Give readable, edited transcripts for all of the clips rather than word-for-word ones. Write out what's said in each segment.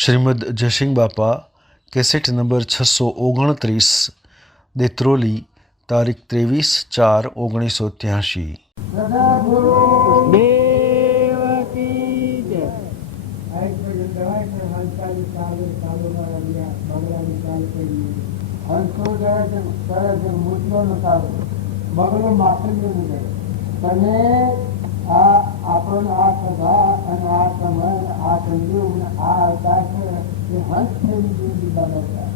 શ્રીમદ જયસિંહ બાપા cassette number 629 દેત્રોલી તારીખ 23/4/1983। બગલો માથે તમે આપણને આ સભા અને આ સમય આ સંજોગ આ અવતાર છે એ હંસ થઈને જિંદગી બનાવતા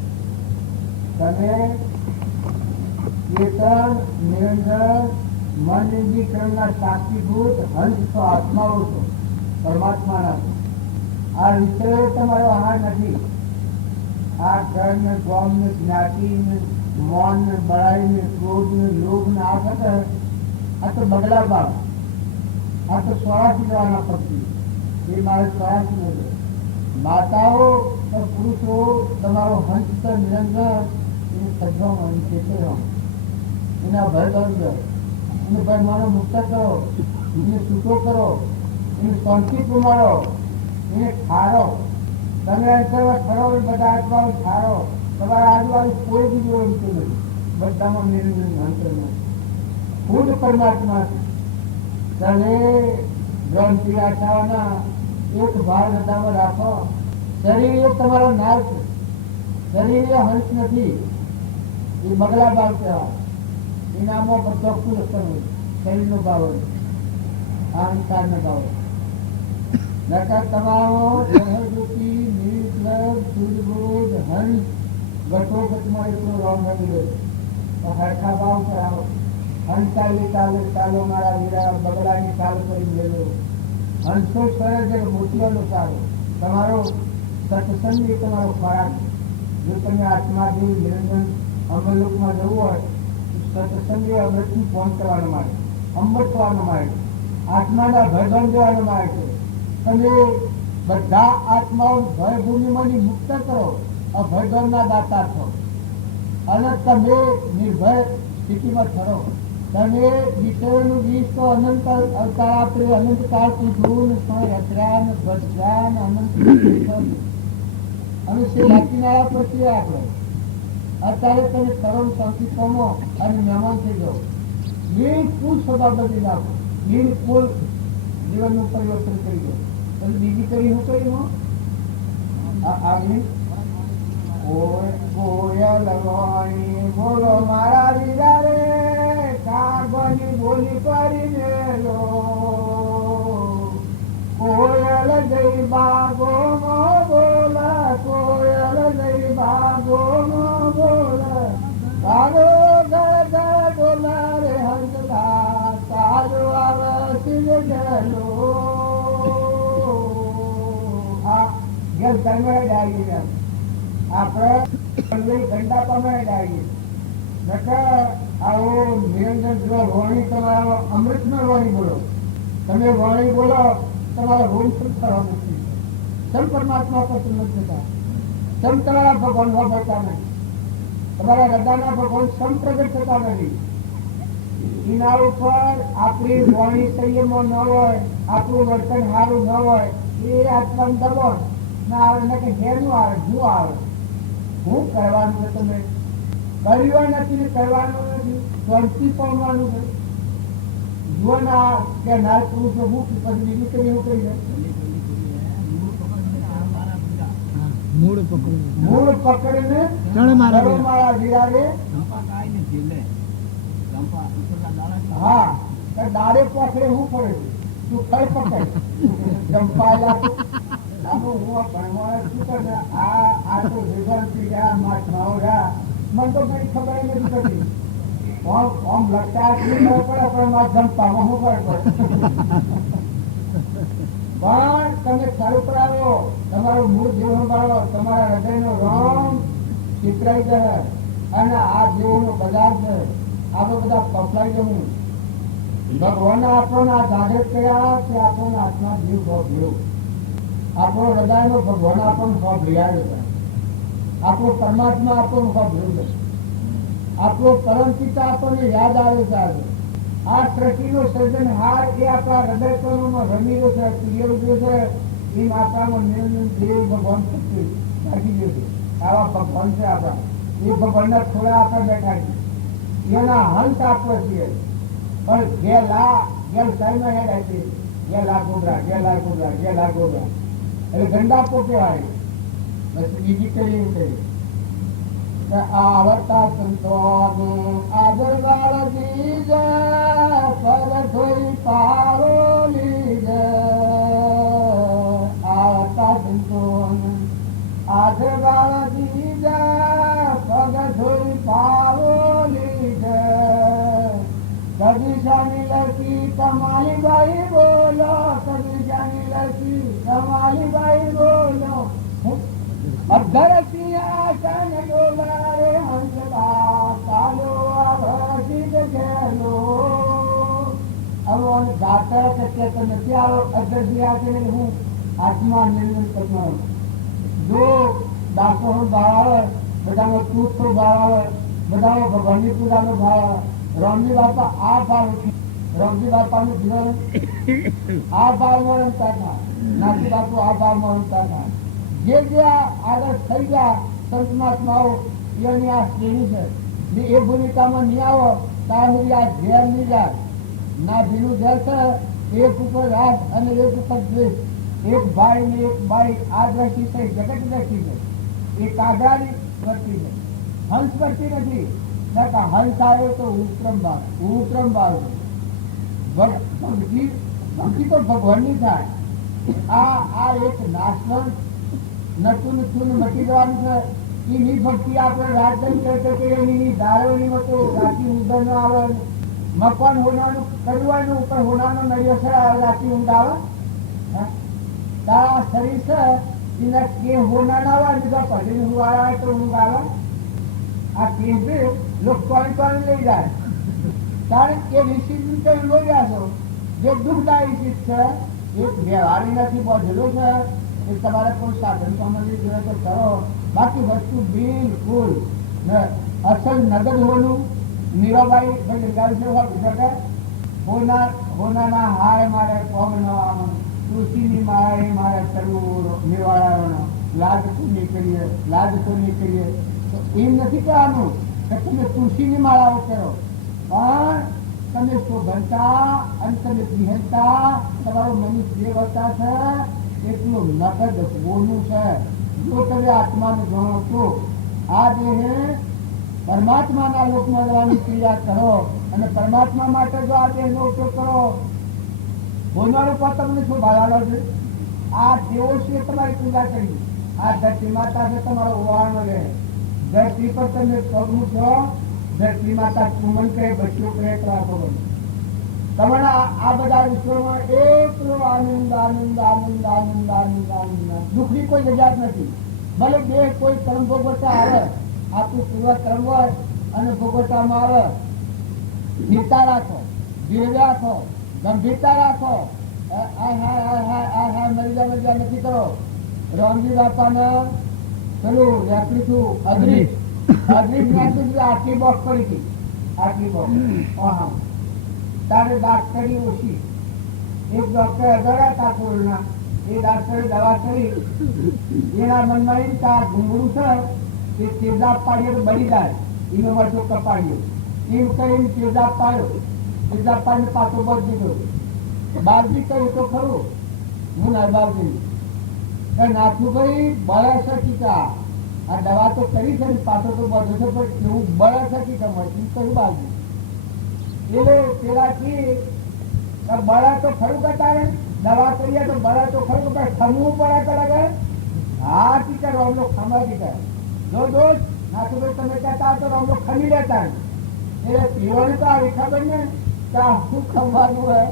તમે ચેતન નિરંજન મન ઇન્દ્રિયકરણના સાક્ષીભૂત હંસ છો, આત્માઓ છો, પરમાત્માના છો। આ વિષયો તમારો આહાર નથી। આ ઘર ને ગોમ ને જ્ઞાતિ ને મોન ને બળાઈ ને ક્રોધ ને લોભ ને આ બધા આ તો બગલા બાપ, આ તો 84 જવાના પક્ષી એ મારે 84 નથી। માતાઓ પુરુષો તમારો હંસ નિરંજન એને સજ્જવાનો એને ચેતવાનો એના ભય બંધ એને ભયમાનો મુક્ત કરો, એને છૂટો કરો, એને શાંતિ પ્રમાણો, એને ઠારો। તમે અંતરમાં ઠરો બધા આત્માઓ ઠારો। તમારા આજુબાજુ કોઈ બીજું એમતું નથી, બધામાં નિરંજન અંતરમાં ખુદ પરમાત્મા છે। તમે ગ્રંથિ આશાઓના એક ભાર હૃદયમાં રાખો। શરીર એ તમારો નાર છે, શરીર એ હંસ નથી, એ બગલા ભાવ કહેવાય। એનામાં બધો કુલ શરીરનો ભાવ હોય, અહંકારનો ભાવ હોય। નકર તમારો સહજોગી નિર્લભ સૂર્યબોધ હંસ ઘટોઘટમાં એટલો રોંગ નથી રહ્યો। હરખા ભાવ કરાવો। હંસાલી ચાલે ચાલો મારા વીરા, બગલાની ચાલ કરી લેલો। હંસો સરળ છે, મોતિયાનો સારો। તમારો સત્સંગ એ તમારો ખોરાક। જો તમે આત્માદેવ નિરંજન અમરલોકમાં જવું હોય તો સત્સંગ એ અમૃતનું ફોન કરવાનો માટે, અમૃત થવાનો માટે, આત્માના ભયભંગ જવાનો માટે। તમે બધા આત્માઓ ભય ભૂમિમાંથી મુક્ત કરો, અભયભંગના દાતા છો અને તમે નિર્ભય સ્થિતિમાં ઠરો। તમે વિષયોનું વિષ તો અનંત અવતાર આપે, અનંતકાળથી ધૂન રચરાન ભજ્રાન અનંત અને તે બાકીના પ્રત્યે આપણે અત્યારે તમે સરળ શાંતિ પામો અને મહેમાન થઈ જાઓ। બિલકુલ સ્વભાવ બદલી નાખો, બિલકુલ જીવનનું પરિવર્તન કરી દો। તમે બીજી કરી હું કરી આગળ કોયલ વાણી બોલો મારા વીરા રે, કાગની બોલી કરી મેલો। કોયલ જઈ બાગો નો બોલ, કોયલ જઈ બાગો નો બોલ, બાગો ગળ બોલા રે હંસલા, તારો આવતી ગયેલો। આ ગેર તમે ડાળી આપણે ઘંટા તમે ડાળીએ નકર આવો નિરંજન વાણી તમારો અમૃતનો વાણી બોલો। તમે વાણી બોલો તમારો રોમ થવા નથી। સમ પરમાત્મા પસંદ નથી થતા, સમ તમારા ભગવાન હોતા નથી, તમારા હૃદયના ભગવાન સમ પ્રગટ થતા નથી। એના ઉપર આપણી વાણી સંયમમાં ન હોય, આપણું વર્તન સારું ન હોય, એ આત્મા દબાણ ના આવે ને કે ઘેરનું આવે, શું આવે, શું કરવાનું છે? તમે કર્યું નથી ને કરવાનું નથી, શાંતિ પામવાનું છે। જુઓ ના કે નાર પુરુષો હું પછી બીજું કરી એવું કરી મૂળ પકડીને મારા વિરાગે હા દાડે પકડે હું પડે તું કઈ પકડ જંપાયેલા મને તો કઈ ખબર નથી પડતી। આમ લગતા પડે પણ જંપામાં શું ખબર પડે? પણ તમે ખરું કરાવો, તમારું મૂળ જીવ સંભાળો, તમારા હૃદયનો રંગ ચિતરાઈ જાય અને આ જીવોનો બજાર છે, આપણે બધા પપલાઈ જવું। ભગવાન આપણને આ જાગૃત કર્યા કે આપણને આત્મા જીવ ભોગવ્યો, આપણો હૃદયનો ભગવાન આપણને ભાવ ભર્યા છે, આપણો પરમાત્મા આપણને ભાવ ભર્યું છે, આપણો પરમ પિતા આપણને યાદ આવે છે। આજે આ સૃષ્ટિનો સર્જનહાર એ આપણા હૃદય રમી રહ્યો છે, ક્રિયો છે, એ માતામાં નિરંજન દેવ ભગવાન શક્તિ લાગી ગયો છે. આવા ભગવાન છે આપણા. એ ભગવાનના થોડા આપણે બેઠા છીએ, એના હંસ આપવો છીએ. પણ ગેલ સાઈમાં હેડ આપીએ, ગેલા ગોબરા એટલે ગંડાપો કહેવાય. પછી બીજી કઈ કરી આવતા સંતોને આદરવાળ દીજ પગ ધોઈ પારો લીજ. આવતા સંતોને આદરવાળ દીજ પગ ધોઈ પારો લીજ. કદી શાની લડકી કમાલી બાઈ બોલો, કદી શાની લડકી કમાલી બાઈ બોલો. અધરસિયા કન ડોલારે હંસલા કાલો આવસીદ ગેલો. હવે ગાતા કે નથી આવો અધરસિયા કે હું આત્મા નિર્મલ કરનાર. જો દાસો ભાવ આવે, બધાનો તૂટ તો ભાવ આવે, બધાનો ભગવાનની પૂજાનો ભાવ આવે. રામજી બાપા આ ભાવ રામજી બાપાનું જીવન આ ભાવમાં રમતા હતા. નાથી બાપુ આ ભાવમાં રમતા હતા. જે આગળ થઈ ગયા સંત મહાત્માઓ એની આ શ્રેણી છે. એ ભૂમિકામાં નહીં આવો ત્યાં સુધી આ ઝેર નહીં જાય. ના ભીનું ઝેર છે. એક ઉપર રાગ અને એક ઉપર દ્વેષ. એક ભાઈ ને એક બાઈ આ દ્રષ્ટિ થઈ જગત દ્રષ્ટિ છે. એ કાગડાની દ્રષ્ટિ છે, હંસ દ્રષ્ટિ નથી. હંસ આવ્યો તો ઉત્તમ ભાવ ભક્તિ તો ભગવાનની થાય. આ એક નાશવંત નટુન ચૂન મટી જવાનું છે. એની ભક્તિ આપણે રાજન કરતો કે એની દારૂની મતો રાતી ઊંઘ ન આવે. મકાન હોનાનું કરવાનું ઉપર હોનાનો નળિયો છે, રાતી ઊંઘ આવે. તારા શરીર છે એના કે હોના ના આવે, બીજા પડી ઊંઘ આવે તો ઊંઘ આવે. આ કેન્દ્ર લોકો કોણ લઈ જાય. કારણ કે રિસીપ લઈ જાશો જે દુઃખદાયી ચીજ છે, એક વ્યવહારી નથી બધેલું છે. એ તમારે કોઈ સાધન સામગ્રી જોઈએ તો કરો. બાકી વસ્તુ બિલકુલ અસલ નગદ હોનું. મીરાબાઈ હોનાના હાય મારે પગનો તુલસીની મારે મારે કરવું નિવાળાનો લાજ પૂરી કરીએ તો એમ નથી કહેવાનું કે તમે તુલસીની માળાઓ કરો. પણ તમે શોભનતા અને તમે વિહનતા તમારો મનુષ્ય જે વળતા છે એટલું નગદ બોલવું છે. જો તમે આત્માને જાણો છો, આ દેહે પરમાત્માના લોકમાં જવાની ક્રિયા કરો અને પરમાત્મા માટે જો આ દેહનો ઉપયોગ કરો, ભોજનારો પર તમને શું ભાવવાનો છે? આ દેવો છે તમારી પૂજા કરી. આ ધરતી માતા છે તમારો ઓવાળનો રહે. ધરતી પર તમે પગ મૂકો, ધરતી માતા ચુમન કરે, બચ્ચું કરે, ત્રાસો બને. તમારા આ બધા વિશ્વમાં એકલો આનંદ આનંદ આનંદ આનંદ આનંદ આનંદ. દુઃખની કોઈ જગ્યા જ નથી. ભલે બે કોઈ કર્મ ભોગવતા આવે, આપણું પૂર્વ કર્મ હોય અને ભોગવટામાં આવે, સ્થિરતા રાખો, ધીરજ રાખો, ગંભીરતા રાખો. મરી જા નથી કરો. રામજી બાપાને પેલું વ્યાપરી છું અદ્રીશ આટલી બોક્સ પડી હતી. આટલી બોક્સ તારે ડાક્ટરી ઓછી. એક ડોક્ટર અગડા ઠાકોરના એ ડાક્ટરે દવા કરી. એના મનમાં એમ કે આ ઘૂંઘરું છે એ તેજાબ પાડીએ તો બળી જાય, એનો મરચો કપાડ્યો. એમ કરીને તેજાબ પાડ્યો. તેજાબ પાડીને પાછો બચ દીધો. બારજી કહ્યું તો ખરું, હું નરબારજી નાથું ભાઈ બળે છે ટીકા. આ દવા તો કરી છે પાછો તો બધો છે, પણ એવું બળે છે ટીકા મળતી કહ્યું બારજી. એટલે પેલાથી બળા તો ખરું કટાવે, દવા કરીએ તો બળા તો ખરું કટાવે, ખમવું પડે તો લાગે. હા ટીચર રોમલો ખમા ટીચર જો દોસ્ત નાથું ભાઈ તમે કહેતા તો રોમલો ખમી લેતા. એટલે પીવાનું તો આ ખબર ને કે આ શું ખમવાનું હોય.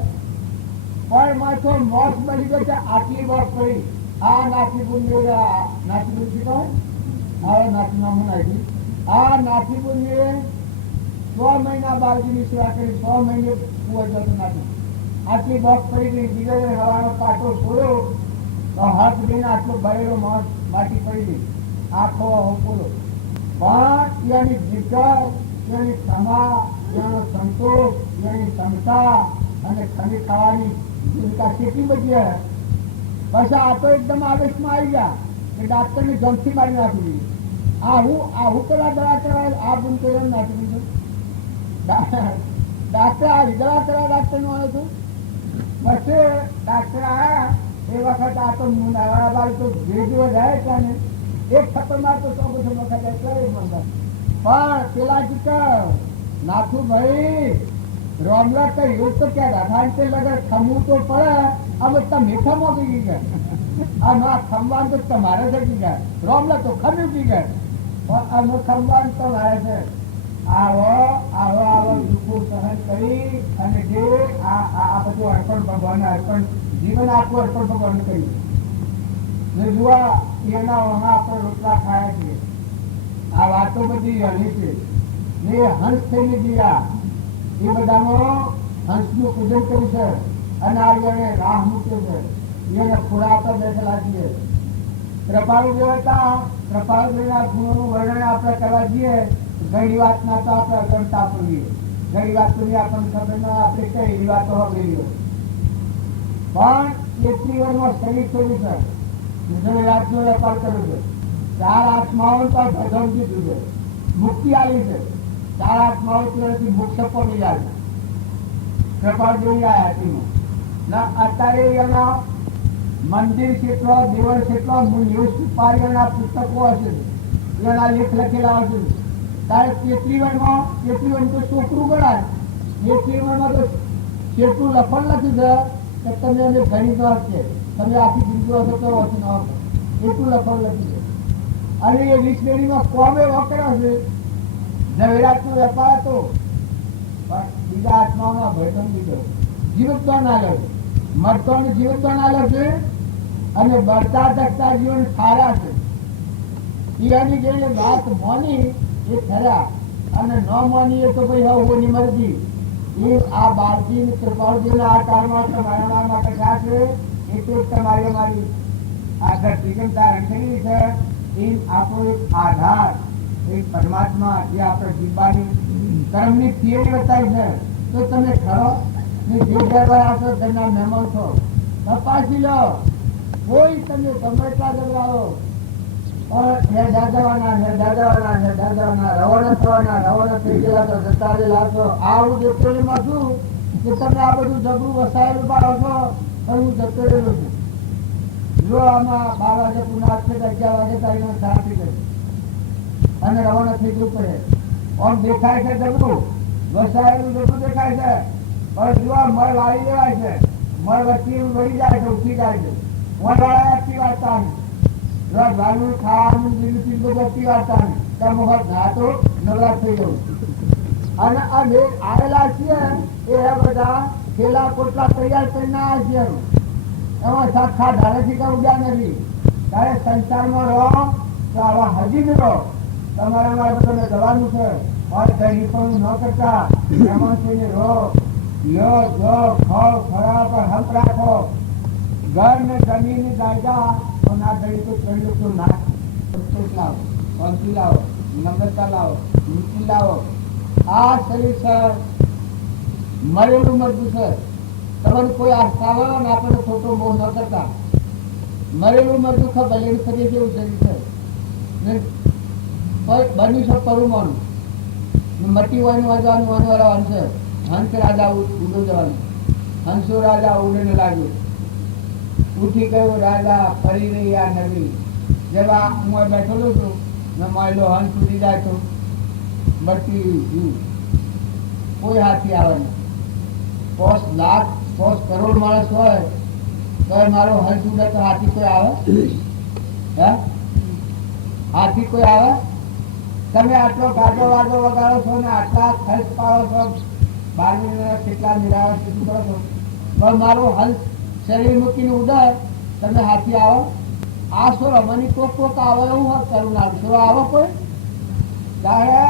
પણ માથો મોસ બની ગયો છે. આટલી મોસ પડી. આ નાસીબુન નાસીબુન શીખો હવે નાસી નામું નાખી. આ નાસીબુન 6 મહિના બાળજીની સેવા કરી. 6 મહિને કુંવર જતો નાખી. આટલી બોક્સ પડી ગઈ. બીજા હવાનો પાટો છોડ્યો તો હાથ લઈને આટલો બળેલો માટી પડી ગઈ. આખો પૂરો. પણ એની જીગર, એની ક્ષમા, એનો સંતોષ, એની ક્ષમતા અને ખમી ખાવાની ભૂમિકા કેટલી બધી બસ આ તો એકદમ આવેશમાં આવી ગયા કે ડાક્ટરને જમથી મારી નાખી દીધી. આ હું પેલા દવા કરવા આ ગુણ કર્યો નાખી દીધું. ડાક્ટર આ દવા કરવા ડાક્ટર નું આવ્યો હતું. પછી ડાક્ટર આવ્યા એ વખત આ તો નવાળા બાર તો ભેજો જાય ત્યાં એક ખતરનાક તો 100 વખત પણ પેલા જીકર નાથું ભાઈ રોમલા તો એવું તો ક્યાં રાધાન તે લગર ખમવું તો પડે. આ બધા મીઠા મોકલી ગયા આ ના ખમવાન તો તમારે થઈ ગયા. રોમલા તો ખમ્યું પી ગયા પણ અમે ખમવાન તો લાવે છે. આવો આવો આવો દુઃખો સહન કરી અને જે આ બધું અર્પણ ભગવાન અર્પણ જીવન આખું અર્પણ ભગવાન કર્યું. જોવા એના વહાં આપણે રોટલા ખાયા છીએ. આ વાતો બધી હલી છે ને હંસ થઈને ગયા એ બધામાં હંસનું પૂજન કર્યું છે અને આ એને રાહ મૂક્યો છે. એને ખોરાક પર બેઠેલા છીએ. કૃપાળુ દેવતા કૃપાળુ દેવના ગુણોનું વર્ણન આપણે કરવા જઈએ ઘણી વાતના તો આપણે અગમતા પૂરીએ. ઘણી વાતોની આપણને ખબર ના આપણે કઈ એવી વાતો સાંભળી પણ એટલી વારમાં શરીર થયું છે. રાતનો વેપાર કર્યો છે. 4 આત્માઓ તો ભજન દીધું છે. મુક્તિ આવી છે. 4 આત્માઓ થી મોક્ષ પણ આવી. કૃપાળ જોઈ આવ્યા તેમાં અત્યારે એના મંદિર કેટલો દેવળ કેટલો ન્યૂઝ પુસ્તકો હશે એના લેખ લખેલા હશે. તારે 33 તો છોકરું ગણાય. 33 તો કેટલું લખણ લખ્યું છે કે તમે અમે ગણિત છે તમે આખી જિંદગી હશો તો ન એટલું લખણ લખ્યું છે. અને એ 20 પેઢીમાં કોમે વકરા છે. ઝવેરાતનો વેપાર હતો પણ બીજા આત્માઓના ભયતમ દીધો. જીવતદાન આવ્યો છે. મરતોને જીવતદાન આવ્યો છે અને બળતા ધકતા જીવન સારા છે. એની જે વાત મોની એ ખરા અને ન માની એ તો ભાઈ હોની મરજી. એ આ બાળજી કૃપાળજીના આ કાળમાં તમારા માટે શા છે એટલે તમારી અમારી આગળ જીવન ધારણ થઈ છે. એ આપણો એક આધાર એક પરમાત્મા જે આપણે જીવવાની કર્મની થિયરી બતાવી છે. તો તમે ખરો ને જે ગરબા છો તેના મહેમાન છો તપાસી લો. કોઈ તમે ગમે એટલા ગભરાવો રવાના થઈ ગયેલા તો જતા રહેલા છો. આવું જતેલીમાં શું કે તમે આ બધું જબરું વસાયેલું પાડો છો પણ હું જતો રહેલો છું. જો આમાં 12 વાગે પુના છે 11 વાગે તારીખ સાથી ગઈ અને રવાના થઈ જવું પડે. આમ દેખાય છે જબરું વસાયેલું જબરું દેખાય છે પણ જો મળ વાળી દેવાય છે. મળ વચ્ચે વળી જાય છે ઉઠી જાય છે. વાળા આખી વાર્તા ખાવાનું ખાવાનું બીજું બધું અતિ વાર્તા ત્યાં મફત ના તો નવરા થઈ જવું. અને આવેલા છીએ એ બધા ખેલા પોટલા તૈયાર કરીને આવ્યા છીએ. એમાં સાખા ધારેથી કઈ ઉડ્યા નથી. ત્યારે સંસારમાં રહો તો આવા હજી જ રહો. તમારા માટે તમે જવાનું છે ઘણી પણ ન કરતા મહેમાન થઈને રહો. યો જો ખાઓ ખરા પર હક રાખો. ઘર ને જમીન જાયગા તો ના ગઈ તો કઈ લોકો ના લાવો પંક્તિ લાવો નમ્રતા લાવો નીતિ લાવો. આ શરીર છે મરેલું મરતું છે. તમને કોઈ આસ્થા આવે ને આપણે ખોટો મોહ ન કરતા. મરેલું મરતું ખબર શરીર જેવું શરીર છે બન્યું છે પરુમાનું મટી હોય વાંચવાનું વાંચવાનું છે. હંસ રાજા ઉડો જવાનું. હંસો રાજા ઉડીને લાગ્યું. ઉઠી ગયો રાજા ફરી રહી આ નગરી. જેવા હું બેઠેલો છું ને માયલો હંસ ઉડી જાય તો મટી ગયું. કોઈ હાથી આવે નહીં. 100 લાખ 100 કરોડ માણસ હોય તો મારો હંસ ઉડે તો હાથી કોઈ આવે? હે હાથી કોઈ આવે? તમે આટલો ગાજો વાજો વગાડો છો ને આટલા ખર્ચ પાડો છો 12 કેટલા નિરાશ શું કરો છો પણ મારો હંસ શરીર મૂકીને ઉડે તમે હાથી આવો? આ શું રમણી કોક આવે એવું કરું ના શું આવો કોઈ? ત્યારે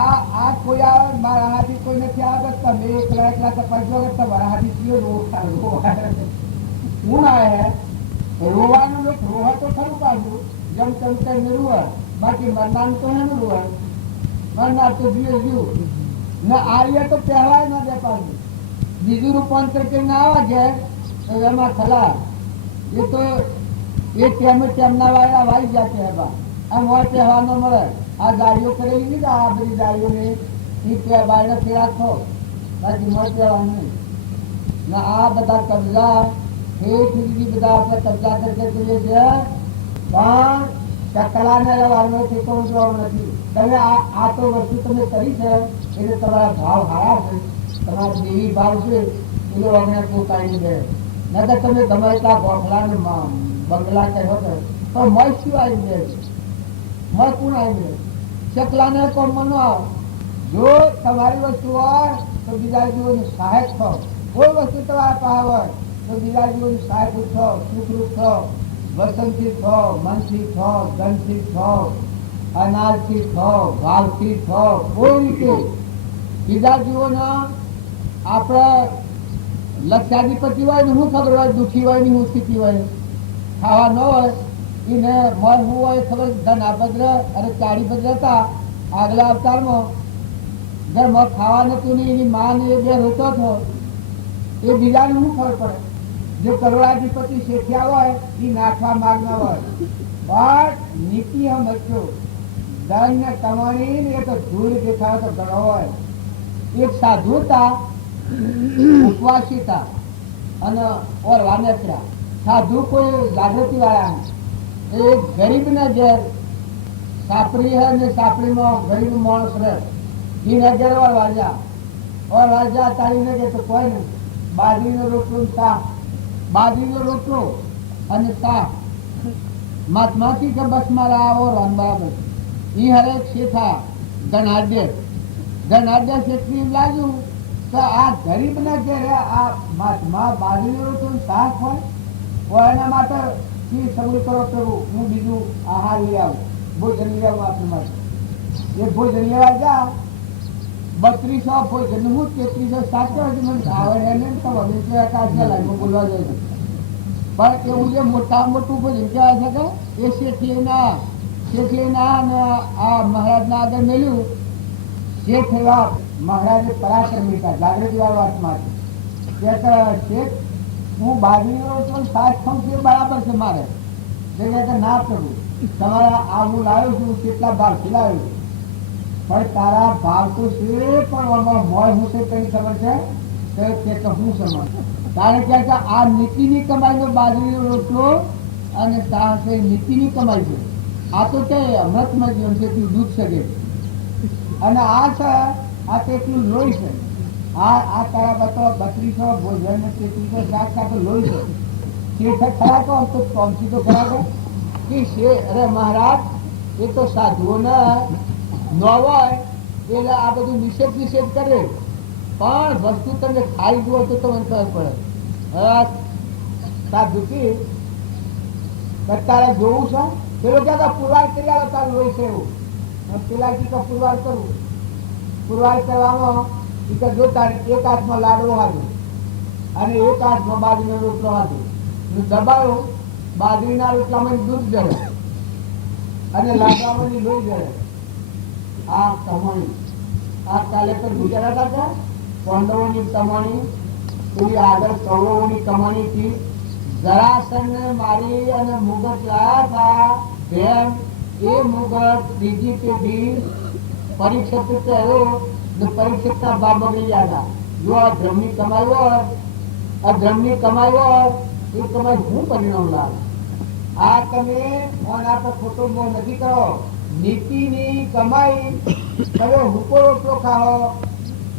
આ કોઈ આવે મારા હાથી કોઈ નથી આવે તમે એકલા તપાસવા કરતા મારા હાથી હું આવે રોવાનું લોક રોવા તો ખરું પાછું જેમ તેમ કરીને રૂવે. બાકી મરનાર તો એનું રૂવે. મરનાર તો જીવ ને આર્ય તો પહેલાય ના દે પાછું. બીજું રૂપાંતર કરીને આવે છે તો એમાં ખલા એ તો એ તેમના વાળા વાઈ ગયા છે બા આ મોર તહેવારનો મળે આ ગાડીઓ કરેલી નહીં આ બધી ગાડીઓને એ બાયને ફેરા થો બાકી મોર તહેવાર નહીં ને આ બધા કબજા ઠેઠ સુધી બધા આપણે કબજા કરકે કરીએ છીએ પણ ચકલાને રહેવાનો ઠેકાણો નથી. તમે આ તો વસ્તુ તમે કરી છે એટલે તમારા ભાવ હારા છે, તમારા દેવી ભાવ છે એ અમને પોતાની દે નકર તમે ગમે ત્યાં ગોખલાને બંગલા કહો છો પણ મય શું આવી દે મય કોણ આવી દે ચકલાને કોણ મનો જો તમારી વસ્તુ હોય તો બીજા જીવોની સહાયક છો, કોઈ વસ્તુ તમારા પાસે હોય તો બીજા જીવોની સહાયક છો, સુખરૂપ છો, વસંતથી છો, મનથી છો, ધનથી છો, અનાજથી છો, ભાવથી છો, કોઈ રીતે બીજા જીવોના આપણે લક્ષાધિપતિ હોય ને શું ખબર હોય દુઃખી હોય ને શું સ્થિતિ હોય ખાવા ન હોય એને મન શું હોય ખબર ધન આભદ્ર અને ચાડી ભદ્ર હતા આગલા અવતારમાં ઘરમાં ખાવા નતું ને એની માં ને એ બે રોતો હતો એ બીજાને શું ખબર પડે જે કરોડાધિપતિ શેઠિયા હોય એ નાખવા માગના હોય પણ નીતિ સમજો ધન ને કમાણી ને એ તો ધૂળ દેખાય તો ઘણો હોય. એક સાધુ હતા ઉપવાસી હતા અને ઓર વાનેત્રા સાધુ કોઈ જાગૃતિ વાળા એ ગરીબ ને ઘેર સાપરી હે ને સાપરીમાં ગરીબ માણસ રહે દિન 11 વાગ્યા તારીને કે તો કોઈ નહીં બાજરીનો રોટલો શાક બાજરીનો રોટલો અને શાક મતમાંથી કે બસ મારા આવો બરાબર એ હરે શેઠા ધનાઢ્ય શેઠની લાગ્યું તો આ ગરીબ ના ઘેરે આ બાજરીનો રોટલો શાક હોય એના માટે સગું કરો પ્રભુ હું બીજું આહાર લઈ આવું ભોજન લઈ આવું આપણી માટે એ ભોજન લેવા જા 3200 ભોજન હું 3307 મને આવડે એને તો લાગ્યું બોલવા જાય પણ એવું જે મોટા મોટું ભોજન કહેવાય છે કે એ શેઠીના અને આ મહારાજના આગળ મેળ્યું શેઠ એવા મહારાજે પરાક્રમી હતા જાગૃતિ વાળા વાતમાં શેઠ હું બાજરીનો રોટલો શાક ખાઉં છું એ બરાબર છે મારે એટલે ના કરું તમારા આ હું લાવ્યો છું કેટલા ભાવથી લાવ્યો પણ તારા ભાવ તો છે પણ મોય હું છે કઈ ખબર છે કે હું સમજ કારણ કે આ નીતિની કમાઈનો બાજરીનો રોટલો અને શાક છે નીતિની કમાઈ છે આ તો કે અમૃતમય જીવન છે એટલું દૂધ શકે અને આ છે આ તેટલું લોહી છે આ તારા બતો 3200 ભોજન ને 3300 શાક ખાતો લોહી છે શેઠ ખરા તો તો પહોંચી તો ખરા કે અરે મહારાજ એ તો સાધુઓને ન હોય એટલે આ બધું નિષેધ કરે પણ વસ્તુ તમે ખાઈ જુઓ તો તમને ખબર પડે. સાધુ કી તારે જોવું છે પેલો ક્યાં પુરવાર કરી આવે તારું લોહી છે એવું પેલા કી પુરવાર કરું પુરવાર કરવામાં જો તારે એક હાથમાં લાડવો હાથું અને એક હાથમાં બાજરીનો રોટલો હાથું દબાયો બાજરીના રોટલામાં દૂધ જળે અને લાડવામાં લોહી જળે. આ કમાણી આ કાલે પર ગુજરાત હતા પાંડવોની કમાણી પૂરી આગળ કૌરવોની કમાણીથી જરાસંઘને મારી અને મુગટ લાયા હતા એ મુગટ ત્રીજી પેઢી પરીક્ષિત થયો પરીક્ષિતના ભાવ બગડી ગયા હતા. જો આ ધર્મની કમાઈ હોય એ કમાઈ હું પરિણામ લાવે આ તમે આપડે ખોટો મોહ નથી કરો. નીતિની કમાઈ તમે હુકો રોટલો ખાઓ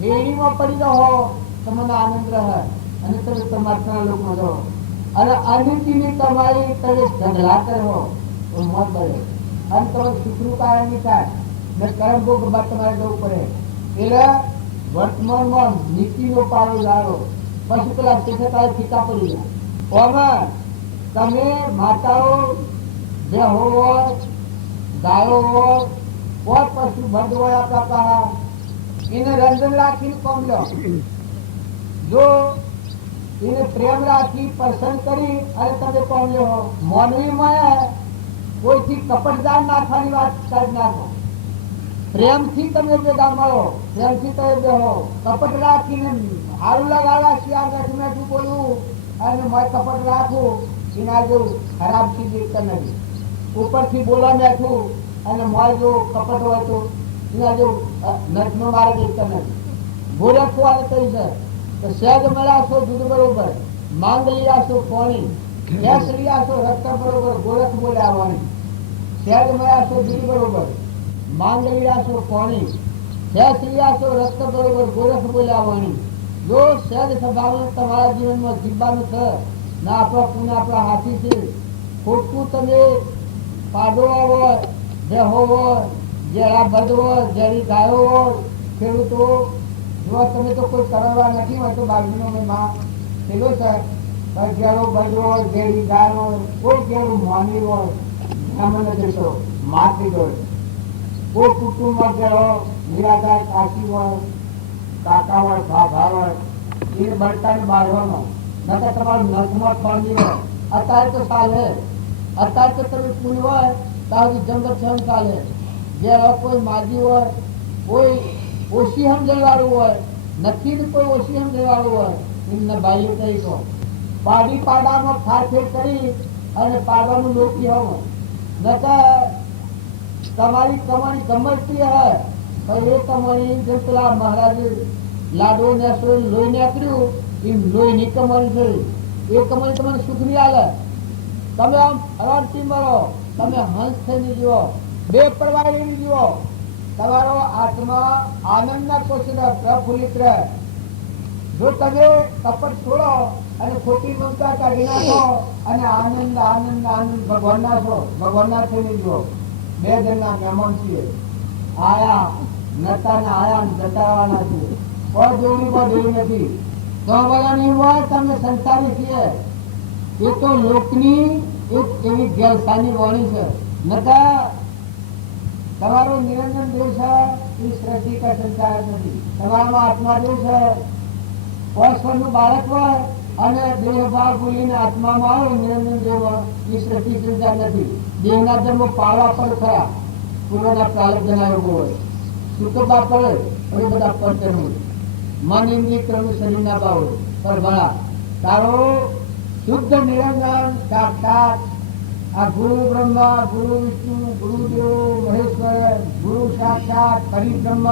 વેણીમાં પડી રહો તમને આનંદ રહે અને તમે તમારા લોકો રહો અને અનીતિની કમાઈ તમે ઝઘડા કરો તો મોત બળે અને તમે સુખનું કારણ નહીં થાય ને કર્મ ભોગ બાદ તમારે જવું પડે. એટલે વર્તમાનમાં નીતિનો પાળો લાવો પછી પેલા શેઠા ફીકા પડી જાય. તમે માતાઓ બેહો હોય ગાયો હોય કોઈ પશુ બંધ હોય આપણા એને રંજન રાખીને કોમ લો. જો એને પ્રેમ રાખી પસંદ કરી અને તમે કોમ લો મોનવીમાં કોઈથી કપટદાન નાખવાની વાત કરી નાખો. પ્રેમથી તમે ભેગા મળો પ્રેમથી તમે બેહો કપટ રાખીને હારું લગાડવા શિયાળ બેઠું બેઠું બોલવું અને મેં કપટ રાખું એના જેવું ખરાબ ચીજ એક નથી. ઉપરથી બોલવા બેઠું અને મોય જો કપટ હોય તો એના જેવું નજનો માર્ગ એક નથી. ગોરખવાળે કહી છે તો સહેજ મળ્યાશો દૂધ બરોબર, માંગ લીયાશો પાણી, ગેસ લીયાશો રક્ત બરોબર, ગોરખ બોલ્યા વાણી. સહેજ મળ્યાશો દૂધ બરોબર, માંગ લીયાશો પાણી, ગેસ લીયાશો રક્ત બરોબર, ગોરખ બોલ્યા વાણી. જો સહેજ સ્વભાવ તમારા જીવનમાં જીવવાનું છે ના આપણા પુના આપણા હાથી છે. ખોટું તમે પાડવા હોય, બેહો હોય, જેડા બધ હોય, જેડી ગાયો હોય, ખેડૂતો જો તમે તો કોઈ કરવા નથી હોય તો બાજુનો મેં માં પેલો છે જેડો બધ હોય, જેડી ગાય હોય, કોઈ જેડું મોની હોય, મને દેશો માતી હોય, કોઈ કુટુંબમાં જેડો નિરાધાર કાશી હોય, કાકા હોય, ભાભા હોય, એને બળતાને બાળવાનો નકર તમારું નખમાં ફળની હોય. અત્યારે તો ચાલે, અત્યારે તો તમે પુલ હોય તારી જંગલ સહન ચાલે. જે કોઈ માજી હોય, કોઈ ઓછી સમજણવાળું હોય, નથી ને કોઈ ઓછી સમજણવાળું હોય, એમને ભાઈઓ કહી કહો પાડી પાડામાં ફારફેર કરી અને પાડવાનું લોકી હોય. નકર તમારી કમાણી ગમતતી હોય તો એ કમાણી જેમ પેલા મહારાજે લાડો ને લોહી નીકળ્યું એમ લોહી ની કમાણી થઈ. એ કમાણી તમને સુખ ની આલે. તમે આમ હરામથી મરો, તમે હંસ થઈને જીવો, બે પરવાળી જીવો, તમારો આત્મા આનંદના કોશના પ્રફુલ્લિત રહે. જો તમે કપટ છોડો અને ખોટી મમતા કાઢી નાખો અને આનંદ આનંદ આનંદ ભગવાનના છો, ભગવાનના થઈને જીવો. બે જણના મહેમાન છીએ, આયા નતા ને આયા જતાવાના છીએ. કોઈ દેવું નથી તો બધાની વાત તમે સંસારી છીએ. એ તો લોકની એક એવી ગેરસાની વાણી છે. નતા તમારો નિરંજન દેવ છે એ સૃષ્ટિ કા સંસાર નથી. તમારામાં આત્મા દેવ છે. વર્ષનું બાળક હોય અને દેહ ભાવ ભૂલીને આત્મામાં આવે નિરંજન દેવ એ સૃષ્ટિ સંસાર નથી. દેહના ધર્મો પાળવા પણ ખરા, પૂર્વના પ્રાલક જણાવ્યો હોય સુખબા પડે એ બધા પડતર હોય. મન ઇન્દ્રિય કર્મ શરીરના ભાવ પર ભણા તારો શુદ્ધ નિરંજન સાક્ષાત આ ગુરુ બ્રહ્મા, ગુરુ વિષ્ણુ, ગુરુદેવ મહેશ્વર, ગુરુ સાક્ષાત પરિબ્રહ્મ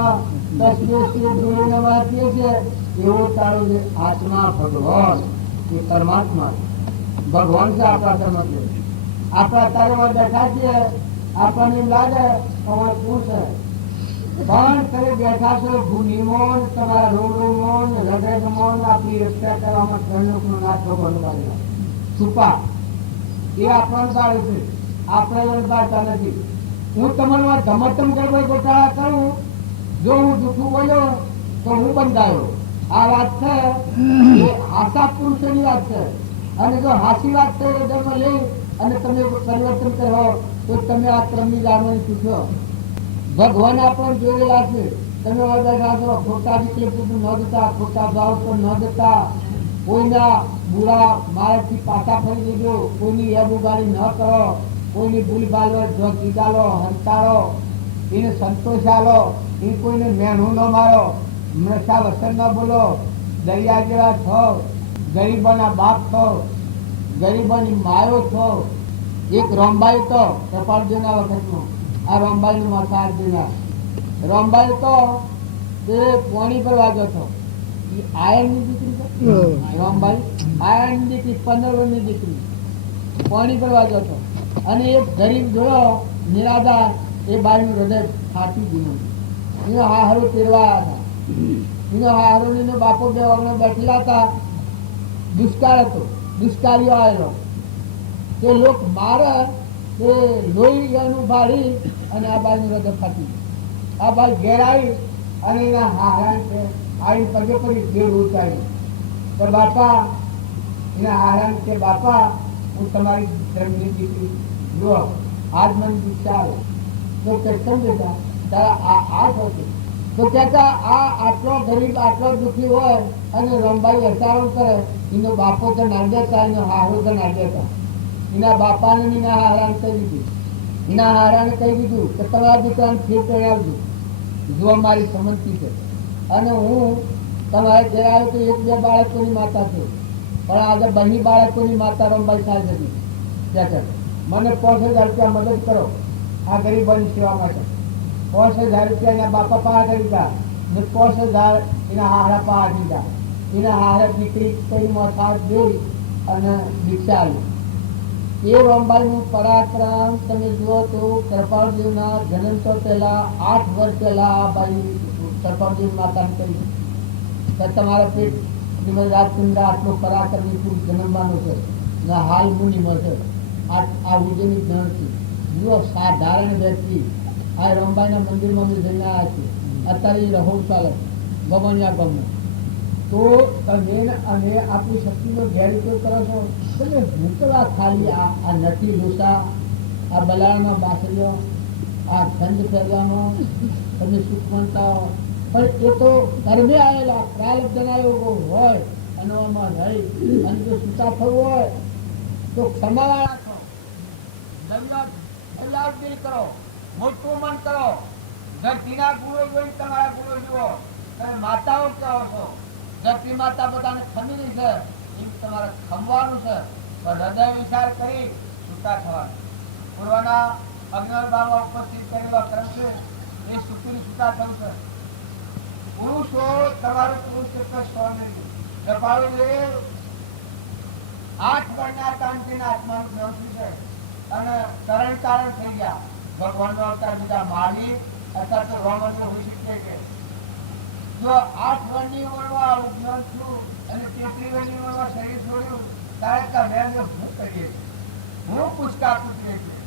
તસ્મે શ્રી ગુરુ નમઃ છે. એવો તારો જે આત્મા ભગવાન એ પરમાત્મા ભગવાન છે. આપણા ધર્મ છે. આપણા તારેમાં બેઠા છીએ, આપણને એમ લાગે તમારે શું છે પણ તમે બેઠા છો ભૂમિમોન, તમારા રોગોમોન, હૃદયમોન, આપણી રક્ષા કરવામાં ત્રણલોકનો નાશ ભગવાન છુપા એ આપણને પાડે છે. આપણે પાડતા નથી. હું તમારા ધમતમ કરવા ગોટાળા કરું, જો હું જૂઠું બોલ્યો તો હું બંધાયો. આ વાત છે એ હાસા પુરુષોની વાત છે. અને જો હાસી વાત છે એ તમે લઈ અને તમે પરિવર્તન કરો તો તમે આ ક્રમની જાણવાની શીખો. ભગવાન આપણને જોયેલા છે. તમે ખોટા રીતે ન દેતા, ખોટા ભાવ પર ન દેતા, કોઈના બુરા મારાથી પાછા ફરી દેજો, કોઈની એબુગાડી ન કરો, કોઈની ભૂલ ભાલો જીતાલો હંતાળો, એને સંતોષ આલો, એ કોઈને મેણું ન મારો, નશા વસન ન બોલો, દરિયા જેવા છો, ગરીબોના બાપ છો, ગરીબોની માયો છો. એક રોમબાઈ તો કપાળજીના વખતનો આ રોમબાઈ નું માથા અર્જુના રોમબાઈ તો તે પોણી પર વાગ્યો હતો. આયન ની દીકરી છે રોમબાઈ, આયન ની દીકરી 15 વર્ષની દીકરી પોણી પર વાગ્યો હતો. અને એક ગરીબ જોયો નિરાધાર, એ બાઈ નું હૃદય ફાટી ગયું. એનો હારો તેરવા હતા. એનો હારો એનો બાપો બે વગર બેઠેલા હતા. દુષ્કાળ હતો, દુષ્કાળીઓ આવેલો તે લોક મારે તે લોહી એનું ભાડી અને આ બાઈ નું હૃદય ફાટી. આ બાઈ ઘેર આવી અને એના હારણ છે આવી પગે પડી દેવ ઉતારી તો બાપા એના હારણ કે બાપા હું તમારી ધર્મની દીકરી જુઓ આજ મને દીક્ષા આવે તો કૃષ્ણ બેટા તારા આ થશે તો કહેતા આ આટલો ગરીબ આટલો દુઃખી હોય અને રંબાઈ હસારો કરે. એનો બાપો તો ના દેતા, એનો હારો તો ના દેતા. એના બાપાને એના હારાને કહી દીધું, એના હારાને કહી દીધું કે તમારા દીકરાને ફેર કરી આવજો, જો મારી સંમતિ છે. અને હું તમારે ઘેર આવ્યો તો 1-2 બાળકોની માતા છું, પણ આજે બહેની બાળકોની માતા રમબાઈ સાહેબ હતી ત્યાં છે મને 5000 રૂપિયા મદદ કરો આ ગરીબોની સેવા માટે. 5000 રૂપિયા એના બાપા પાસે દીધા ને 5000 એના હારા પાસે દીધા. એના હારા દીકરી કઈ મોથા દે અને દીક્ષા આવી. એ રમબાઈનું પરાક્રમ તમે જુઓ તો કૃપાળદેવના જન્મ તો પહેલા 8 વર્ષ પહેલા આ બાઈ કૃપાળદેવ માતાને કહી કે તમારા પેટ રાજચંદ્ર આટલો પરાક્રમી પુરુષ જન્મવાનો છે ને હાલ મુનિમાં છે. આ વિજયની ગણતી જુઓ સાધારણ વ્યક્તિ આ રમબાઈના મંદિરમાં અમે જઈને આવ્યા છીએ. અત્યારે એ રહો ચાલે ગમણિયા ગમે તો તમે અને આપણી શક્તિનો ગેરઉપયોગ કરો છો. તમે ભૂતલા ખાલી આ નટી લોસા આ બલાળના બાસરીઓ આ છંદ ફેરવામાં તમે સુખ માનતા હો પણ એ તો ગરબે આવેલા પ્રારબ્ધના યોગો હોય અને એમાં રહી અને જો સુતા થવું હોય તો ક્ષમાવાળા રાખો, દિલ કરો, મોટું મન કરો. ધરતીના ગુણો જોઈને તમારા ગુણો જુઓ. તમે માતાઓ કહો છો ધરતી માતા બધાને ખમીની છે એમ તમારે ખમવાનું છે પણ હૃદય વિચાર કરી છૂટા થવાનું. પૂર્વના અગ્નિભાવમાં ઉપસ્થિત કરેલો ક્રમ છે એ સુખી છૂટા થવું છે. પુરુષો તમારું પુરુષ એટલે સ્વામી કૃપાળુ દેવ 8 વર્ષના કાંતિના આત્માનું ગ્રંથિ છે અને તરણ તારણ થઈ ગયા. ભગવાનનો અવતાર બીજા માલી અથવા તો રોમન હોઈ શકે છે. જો 8 વર્ષની ઉંમરમાં ઉપજ્ઞાન છું અને 33 વર્ષની ઉંમરમાં શરીર છોડ્યું ત્યારે તમે હું કરીએ છીએ, હું પૂછતા પૂછીએ છીએ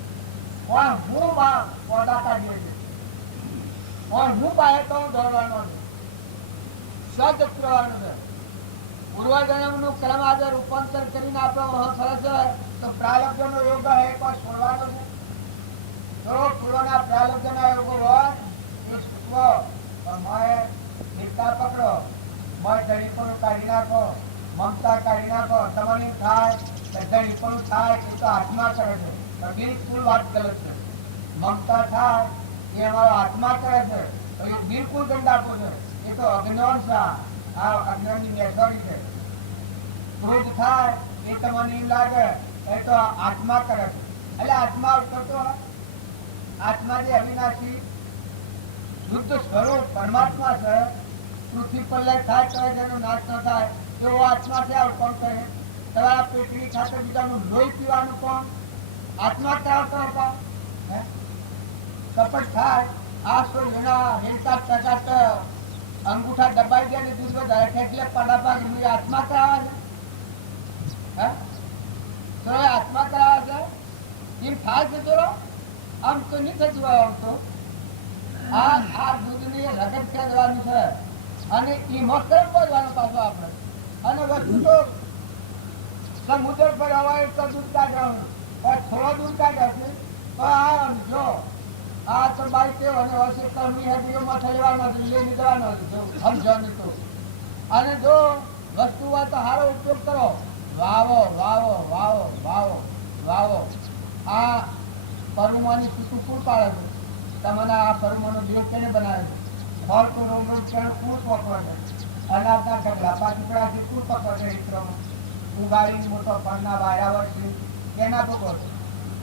પણ હું પોદા કાઢીએ છીએ પણ હું પાસે તો દોડવાનો છે સદ કરવાનું છે. પૂર્વજન્મનું ક્રમ આજે રૂપાંતર કરીને આપણો ફરજ છે તો પ્રારબ્ધનો યોગ એ કોઈ છોડવાનો છે. જો પૂર્વના પ્રારબ્ધના યોગો હોય એ સૂચવો નિષ્ઠા પકડો, ધણીપણું કાઢી નાખો, મમતા કાઢી નાખો. તમારી થાય ધણીપણું થાય એ તો આત્મા કરે છે બિલકુલ વાત ગલત છે. મમતા થાય એ અમારો આત્મા કરે છે તો એ બિલકુલ ગંડાપો છે. એ તો અજ્ઞાન છે, આ અજ્ઞાનની મેસોડી છે. ક્રોધ થાય એ તમને એમ લાગે એ તો આત્મા કરે છે. એટલે આત્મા કરતો આત્મા જે અવિનાશી શુદ્ધ સ્વરૂપ પરમાત્મા છે. પૃથ્વી પર લય થાય કરે જેનો નાશ ન થાય એવો આત્મા છે. આવું કોણ કહે? તમારા પેટની ખાતે બીજાનું લોહી પીવાનું કોણ? આત્મા કરાવતો હતા. કપટ થાય આ સો જણા હેલતા ટકાટ અંગૂઠા દબાઈ ગયા ને દૂધ વધારે ખેંચલે પડાપા એમની આત્મા કરાવે છે. તો એ આત્મા કરાવે છે એમ થાય છે. ચલો આમ તો નહીં થતું હોય. આમ તો આ દૂધની રગત ખેંચવાની છે અને એમાં કેમ બોલવાનું પાછું આપણે. અને વસ્તુ તો સમુદ્ર પર હવાય તો દૂધ કાઢવાનું પણ થોડો દૂધ કાઢશે તો આ જો આ તો બાઈ કેવો અને વર્ષે કર્મી હેડીઓમાં થયેવાનો લઈ નીકળવાનો સમજો નહીં તો. અને જો વસ્તુ હોય તો સારો ઉપયોગ કરો. વાવો વાવો વાવો વાવો વાવો. આ પરુમાની સૂતું ફૂલ પાડે છે. તમને આ પરુમાનો દેવ કેને બનાવે છે? ફળ તો રોમ ફૂલ પકવે છે. અનાજના ઢગલા ટુકડાથી ફૂલ પકવે છે. ઇત્રોમાં ઉગાડીને મોટો ફળના વાયરાવર છે કેના પકવો છે.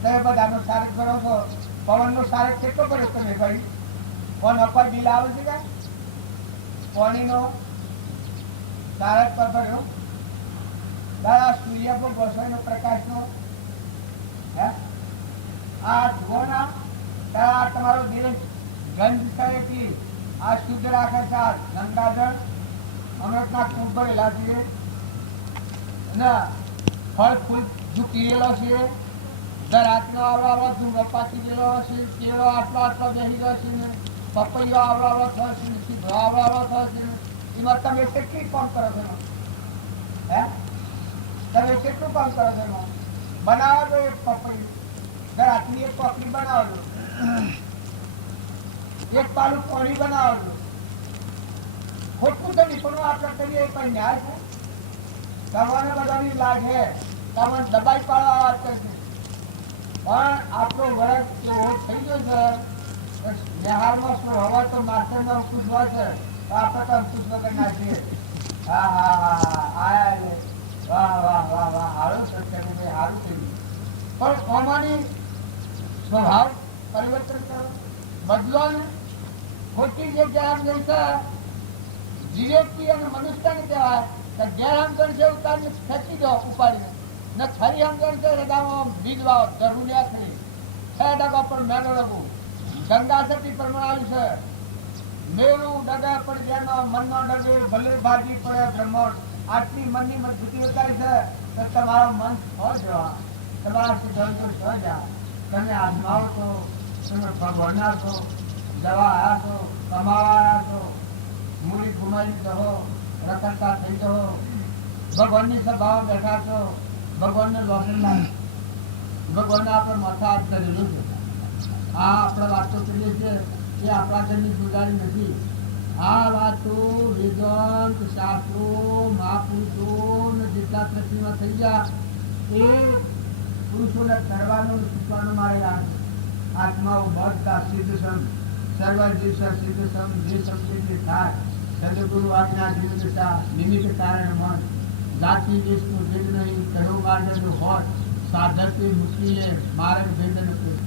તમે બધાનો સારક કરો છો. પવનનો સારક કેટલો કર્યો તમે ભાઈ? કોણ અપર બિલ આવે છે કે પાણીનો સારક પર ભર્યો દાદા સૂર્ય પર વર્ષનો પ્રકાશનો હે આ જુઓના ત્યાં તમારો દિલ ગંજ થાય કે આ શુદ્ધ રાખે છે. આ ગંગાજળ અમૃતના ખૂબ ભરેલા છે ને ફળ ફૂલ ઝૂકી છે. રાતનો આવડો ધૂંગર પાકી ગયેલો હશે. કેળો આટલો આટલો બેસી ગયો છે ને પપૈયો આવડો થશે ને સીધો આવડો થશે ને એમાં તમે કેટલી કામ કરો છો? હે તમે કેટલું કામ કરો છો? એમાં બનાવો છો એક પપૈયું રાતની એક પપડી બનાવો છો, એક પાલું પાણી બનાવો છો. ખોટું તો નહીં પણ આપણે કરીએ એ કઈ ન્યાય છે? તમને બધાની લાગે તમને દબાઈ પાડવા વાત કરશે પણ આપણો વર્ગ એવો થઈ ગયો છે. બિહારમાં શું હવે તો માસ્ટરના અંકુશ હોય છે તો આપણે તો અંકુશ વગર નાખીએ. હા હા હા આયા વાહ વાહ વાહ વાહ, હારું સત્સંગભાઈ, હારું થયું. પણ કોમાની સ્વભાવ પરિવર્તન કરો, બદલો ને. ખોટી જગ્યા આમ જઈશે વિવેકી અને મનુષ્યને કહેવાય કે ગેરસમજણ છે ઉતારીને ખેંચી દો ઉપાડીને, ને ખરી સમજણ છે રજામાં બીજ વાવો જરૂરિયાત નહીં. 6 પર મેળો લગું ગંગા સતી પ્રમાણ છે. મેળું ડગા પડી જેમાં મનનો ડગે ભલે ભાજી પડે બ્રહ્મણ. આટલી મનની મજબૂતી ઉતારી છે તો તમારું મન છો જવા, તમારા સિદ્ધાંતો છો જા. તમે આત્માઓ છો, તમે ભગવાનના છો, દવા આવ્યા છો, કમાવા આવ્યા છો, મૂડી ગુમાવી કહો, રખડતા થઈ કહો, ભગવાનની સભામાં બેઠા છો, ભગવાનને લોસેલા, ભગવાનને આપણે માથા હાથ કરેલું છે. આ આપણે વાતો કરીએ છીએ એ આપણા ઘરની ગુજારી નથી. આ વાતો વેદાંત શાસ્ત્રો મહાપુરુષો જેટલા પ્રતિમા થઈ ગયા એ પુરુષોને કરવાનું શીખવાનું મારે યાદ. આત્માઓ મળતા સિદ્ધ સમ સર્વ દિવસ સિદ્ધ સમ જે સમજે થાય. સદગુરુ આજ્ઞા દિવસતા નિમિત્ત કારણ મન જાતિ દેશનું ભેદ નહીં, કયો ગાર્ડનનું હોત સાધકે મૂકીને માર્ગ ભેદ નથી.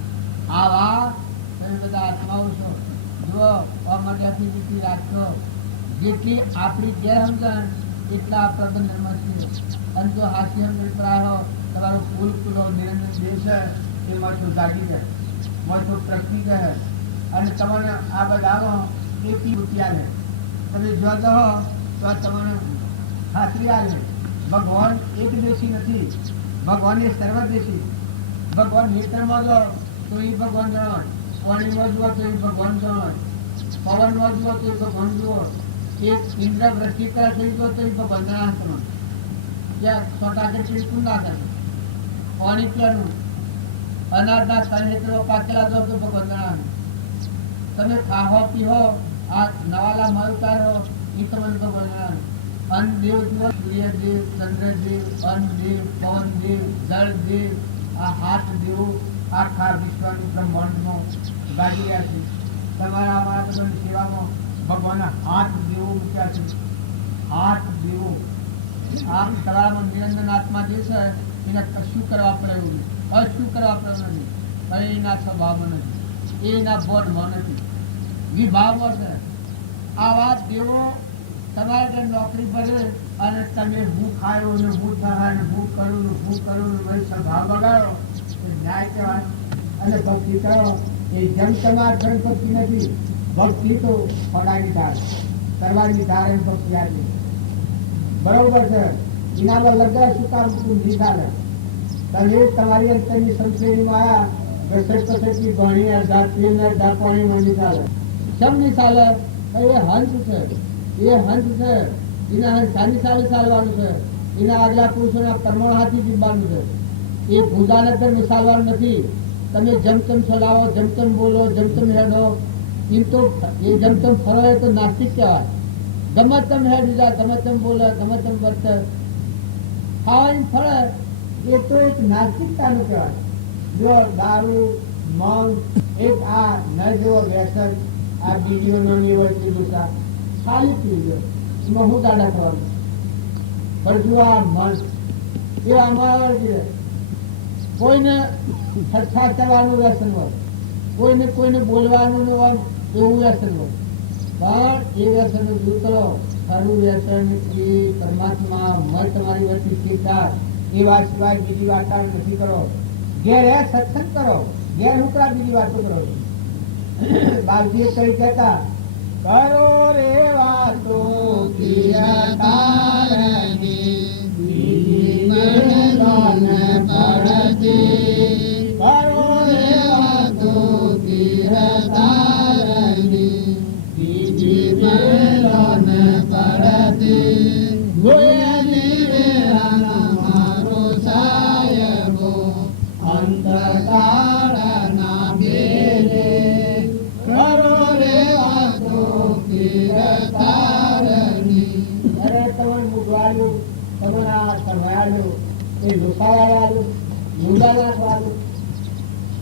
આવા તમે બધા આત્માઓ છો. જો અમર્યાદિત રીતે રાખશો, જેટલી આપણી ગેરસમજણ એટલા પ્રબંધનમાં છે. અને જો હાસ્ય પ્રાયો તમારો ફૂલ ખુલ્લો નિરંજન દેશ એ માથું જાગી જાય, માથું પ્રગટી જાય. અને તમને આ બધામાં એકી રૂપિયા લે તમે જોતો હો તો તમને ખાતરી આવે ભગવાન એક દેશી નથી, ભગવાન એ સર્વદેશી. ભગવાન નેત્રમાં જો તો એ ભગવાન જણાય, પાણીમાં જુઓ તો એ ભગવાન જણાય, પવનમાં જુઓ તો એ ભગવાન જુઓ, એક ઇન્દ્ર વૃષ્ટિ કરે થઈ ગયો તો એ ભગવાન જણાય. ત્યાં 100 ચીડકું ના કરે, પાણી પીવાનું, અનાજના તળેતરો પાકેલા જો તો ભગવાન જણાય. તમે ખાહો પીહો, આ નવાલા મરુકારો એ તમને ભગવાન જણાય. અન્નદેવ જુઓ, સૂર્યદેવ, ચંદ્રદેવ, અન્નદેવ, પવનદેવ, જળદેવ, આ હાથ દેવો આખા વિશ્વનું બ્રહ્માંડમાં ગાડી રહ્યા છે. તમારા અમારા બધાની સેવામાં ભગવાનના હાથ દેવો મૂક્યા છે. હાથ દેવો આ તમારામાં નિરંજન આત્મા જે છે એને કશું કરવા પડે એવું નહીં, અશું કરવા પડે નથી. એના સ્વભાવમાં નથી, એના બોર્ડમાં નથી, વિભાવમાં છે. આ વાત દેવો તમારે ત્યાં નોકરી પડે અને તમે હું ખાયો ને હું થાય ને હું કરું ને હું કરું ને ભાઈ સ્વભાવ બગાડો ન્યાય કહેવાય. અને ભક્તિ કરો એ જેમ તમાર ગણપતિ નથી, ભક્તિ તો ફડાની ધાર કરવાની ધાર એમ ભક્તિ આપી બરોબર છે. એના પર લગા શું કામ તું નિકાલે તમે તમારી અંતરની સંશેરીમાં આવ્યા ઘસટ પસટની ભણી અડધા તેલ અડધા પાણીમાં નિકાલે સમ નિકાલે. એ હંસ છે, એ હંસ છે, એના સારી સારી ચાલવાનું છે, એના આગલા પુરુષોના પરમાણુ હાથી જીવવાનું છે. એ ભૂદાનગર મિસાલવાનું નથી. તમે જમતમ ચલાવો, જમતમ બોલો, જમતમ હેડો, એમ તો એ જમતમ ફરો એ તો નાસ્તિક કહેવાય. ગમે તેમ હેડી જાય, ગમે તેમ બોલે, ગમે તેમ વર્તે, ખાવા ફરે એ તો એક નાસ્તિકતાનું કહેવાય. જો દારૂ મન એક આ ન જેવો વ્યસન, આ બીડીઓ નો નિવડતી ગુસ્સા ખાલી પી ગયો એમાં હું દાડા થવાનું. પણ જો આ મન એ આમાં કોઈને ઠઠ્ઠા કરવાનું વ્યસન હોય, કોઈને કોઈને બોલવાનું હોય એવું વ્યસન હોય. પણ એ વ્યસન દૂર કરો. ખરું વ્યસન એ પરમાત્મા મય તમારી વચ્ચે શીખતા એ વાત સિવાય બીજી વાર્તા નથી કરો. ઘેર હે સત્સંગ કરો, ઘેર હુકરા બીજી વાતો કરો. બાપજી કઈ કહેતા કરો રે વાતો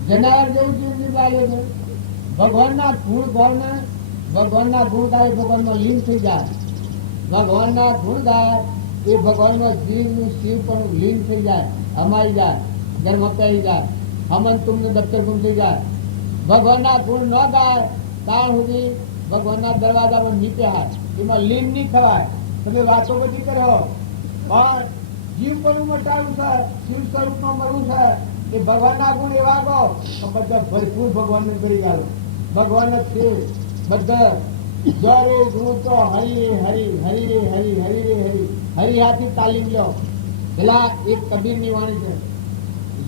જનાવર જેવું જીવન ચાલે છે. ભગવાનના ગુણ ગાય, ભગવાનના ગુણ ગાય, ભગવાનમાં લીન થઈ જાય. ભગવાનના ગુણ ગાય એ ભગવાનમાં જીવનું શિવ પણ લીન થઈ જાય, હમાઈ જાય, ધર્મ અપાઈ જાય, હમન તુમનું દફતર ગુમ થઈ જાય. ભગવાનના ગુણ ન ગાય ત્યાં સુધી ભગવાનના દરવાજામાં નીચે હાય, એમાં લીન નહીં થવાય. તમે વાતો બધી કરો પણ જીવ પણ મટાડવું છે, શિવ સ્વરૂપમાં મળવું છે. એ ભગવાનના ગુણ એવા ગો તો બધા ભરપૂર ભગવાનને કરી ગાલો. ભગવાન જ છે બધા. જરે ગુરુ તો હરી હરી હરી રે હરી હરી રે હરી હરી હાથી તાલીમ લો. પેલા એક કબીરની વાણી છે,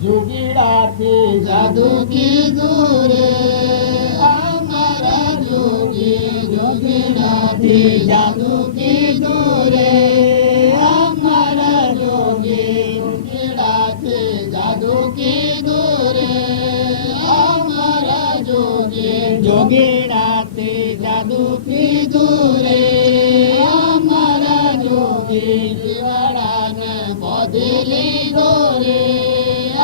જોગીડાથી જાદુ કીધું રે અમારા જોગી, જોગીડાથી જાદુ કીધું રે અમારા જોગી, જોગીડાથી જાદુ કીધું રે અમારા જોગી, જોગીડાથી જાદુ કીધું રે અમારા જોગી, જીવાડાને બોધી લીધો રે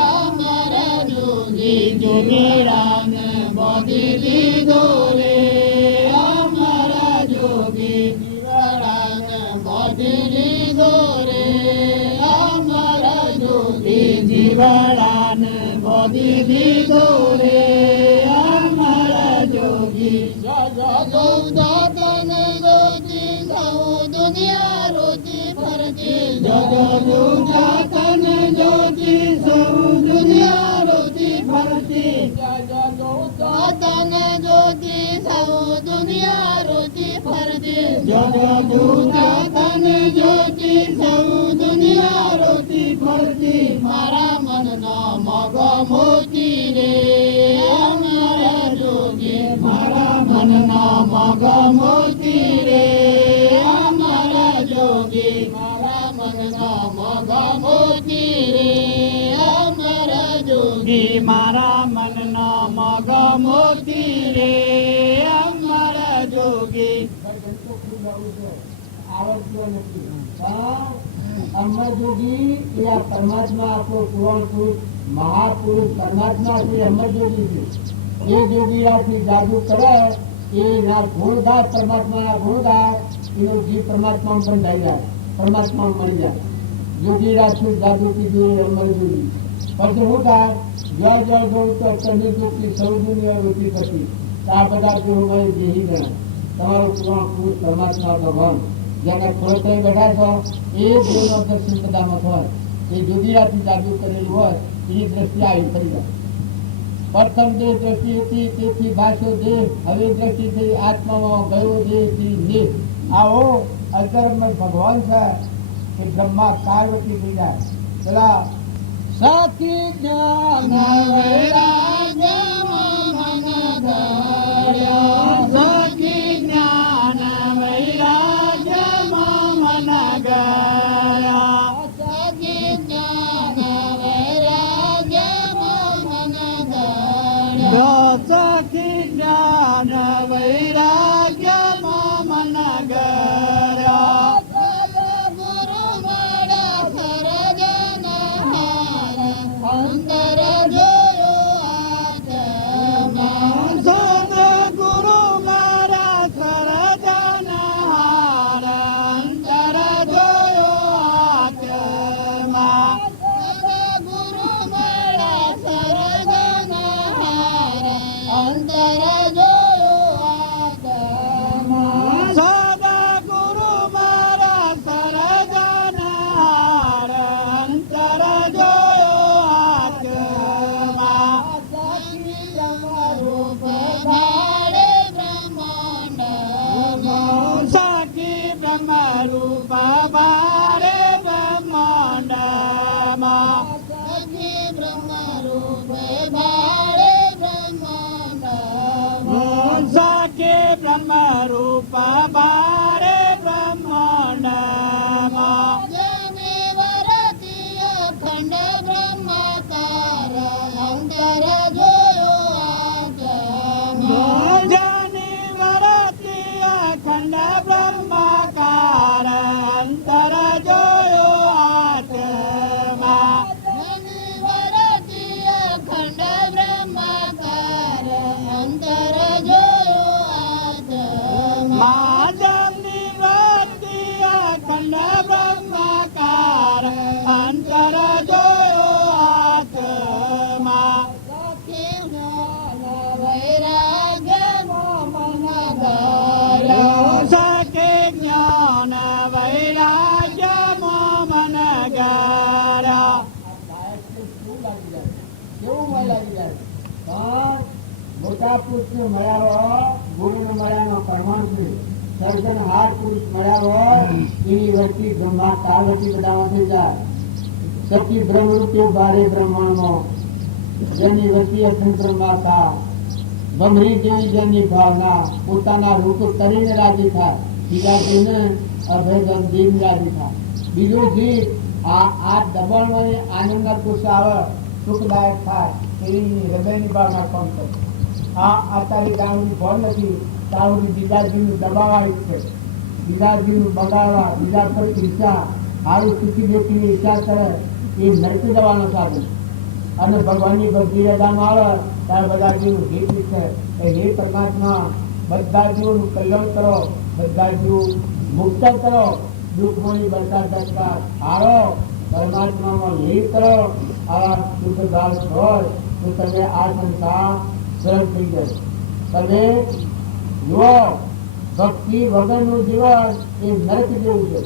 અમારા જોગી, જોગીડાને બોધી લીધો રે અમારા જોગી, જીવાડાને બોધી લીધો રે અમારા જોગી, જીવાડાને બોધી લીધો રે અમારા જોગી. દાદાને જોતી સૌ દુનિયા રોતી ફરતી, દાદાને જોતી સૌ દુનિયા રોતી ફરતી, દાદાને જોતી સૌ દુનિયા રોતી ફરતી, દાદાને જોતી સૌ દુનિયા રોતી ફરતી. મારા મનનો મોગો મોતી રે અમારા જોગી, મારા મનનો મોગો મોતી રે અમારા જોગી, મારા મનનો મોગો મોતી રે અમારા જોગી, મારા મનનો મોગો મોતી રે અમારા જોગી. આવડતો નથી અમર જોગી એ આ પરમાત્મા આપણો પુરાણ પુરુષ મહાપુરુષ પરમાત્મા છે. અમર જોગી છે એ જોગીરાથી જાદુ કરે એના ગુણગાય, પરમાત્માના ગુણગાય, એનો જીવ પરમાત્મા પણ થઈ જાય, પરમાત્મા મળી જાય. જોગીરાથી જાદુ કીધું એ અમર જોગી. પછી શું થાય, જય જય ગૌ તો અટલી દુઃખી સૌ દુનિયા રોતી પછી. આ બધા ગુરુ મારી દેહી ગણા. તમારો પુરાણ પુરુષ પરમાત્મા ભગવાન જેને ખોલતે બેઠા છો એ ગુરુનો દર્શન બધામાં હોય. એ જોગીરાથી જાદુ કરેલું હોય એની દ્રષ્ટિ આવી કરી જાય. પ્રથમ દેહ દ્રષ્ટિ હતી તેથી ભાષ્યો દેહ, હવે દ્રષ્ટિ થઈ આત્મામાં ગયો દેહથી દેહ. આવો અધર્મ ભગવાન છે એ બ્રહ્મા પાર્વતી થઈ જાય. પેલા સાથી જ્ઞાન વૈરાગ્યમાં મન ગયો, સાથી જ્ઞાન વૈરાગ્યમાં મન ગયો, સાથી જ્ઞાન વૈરાગ્યમાં મન ગયો, સાથી જ્ઞાન વૈરાગ્યમાં મન ગયો. ગુરુ મારા સરજન હાર અંતર જોયો આત્મા, સદગુરુ મારા સરજન હાર અંતર જોયો આત્મા, સદગુરુ મારા સરજન હાર અંતર જોયો આત્મા, સદગુરુ મારા સરજન હાર અંતર જોયો આત્મા. સાખી બ્રહ્મ રૂપ ભારે બ્રહ્માંડમાં, સાખી બ્રહ્મ રૂપ ભારે બ્રહ્માંડમાં, સાખી બ્રહ્મ રૂપ ભારે બ્રહ્માંડમાં, જમે વરતી અખંડ બ્રહ્મકાર અંતર જોયો આત્મા, જાની વરતી અખંડ બ્રહ્મકાર અંતર જોયો આત્મા, જાની વરતી અખંડ બ્રહ્મકાર અંતર જોયો આત્મા, જાની વરતી અખંડ બ્રહ્મકાર મહાપુરુષને મળ્યા હોય, ગુરુને મળ્યાનો પ્રમાણ છે. સર્જનહાર પુરુષ મળ્યા હોય એની વચ્ચે બ્રહ્મા કાળ વચ્ચે બધામાં થઈ જાય. સચી બ્રહ્મરૂપે બારે બ્રહ્માંડમાં જેની વચ્ચે અખંડ બ્રહ્માકાર ભમરી જેવી જેની ભાવના પોતાના રૂપ કરીને રાજી થાય, બીજા જીવને અભય જીવ રાજી થાય. બીજું જીવ આ દબાણમાં આનંદના પુરુષ આવે, સુખદાયક થાય એની હૃદયની ભાવના કોમ કરે. આ તારી ગામની ભોળ નથી, તારું બીજા જીવનું દબાવાળી છે, બીજા જીવનું બગાડવા, બીજા પર ઈચ્છા, સારું સુખી વ્યક્તિની ઈચ્છા કરે એ નરકી દવાનો સાધન. અને ભગવાનની ભક્તિ રજામાં આવે ત્યારે બધા જીવનું હિત છે. હે પરમાત્મા, બધા જીવોનું કલ્યાણ કરો, બધા જીવ મુક્ત કરો, દુઃખોની બરકાર દરકાર હારો, પરમાત્મામાં લીન કરો. આવા શુદ્ધ ભાવ હોય તો તમે આ સંસાર સરળ થઈ જાય. તમે જુઓ, ભક્તિ વગરનું જીવન એ નરક જેવું છે.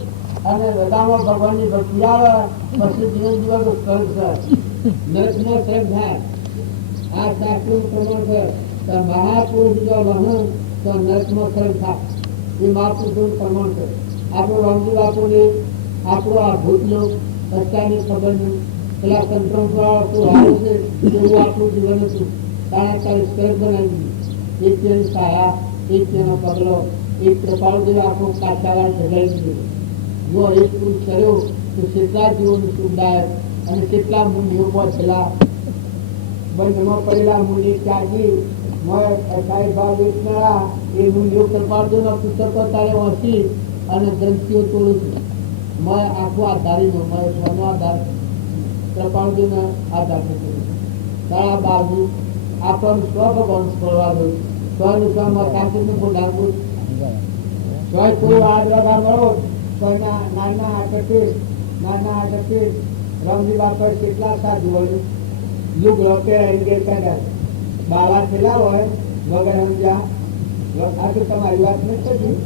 અને બધામાં ભગવાનની ભક્તિ આવે પછી જીવન જીવન તો સ્વર્ગ છે, નરકમાં સ્વર્ગ થાય. આ શાસ્ત્રનું પ્રમાણ છે. મહાપુરુષ જો વહન તો નરકમાં સ્વર્ગ થાય. એ મહાપુરુષનું પ્રમાણ છે. આપણું રામજી બાપુને આપણું આ ભૂતનું સત્તાની ખબર નહીં, પેલા કંટ્રોલ શું હારું છે એવું આપણું જીવન હતું. કારણ કે સ્વર્ગ બનાવી દીધું. એક તેની છાયા, એક તેનો પગલો, એક કૃપાળુ જેવા આપણું કાચાવાળ જગાડી દીધું. જો એક પુરુષ કર્યો તો કેટલા જીવોનું સુખદાયક અને કેટલા મૂલ્યો પર છેલ્લા બંધમાં પડેલા મૂલ્ય ત્યાગી અસાઈ ભાવ વેચનારા એ મૂલ્યો કૃપાળુના પુસ્તકો તારે વાંચી અને ગ્રંથિઓ તોડું છું. મેં આખું આધારીનો મેં સ્વનો આધાર કૃપાળુજીનો આધાર કરું. તારા બાજુ આપણને સ્વ ભગવાન સ્મરવા દઉં, સ્વનું સ્વમાં કાંતિનું ભૂલાવું. સ્વ કોઈ આડવા મળો સ્વના નાના આટથી રમજી બાપા કેટલા સાધુ હોય, યુગ લોકે એન્ગેજ કર્યા બાવા થયેલા હોય વગર સમજ્યા. આ તો તમારી વાત નથી,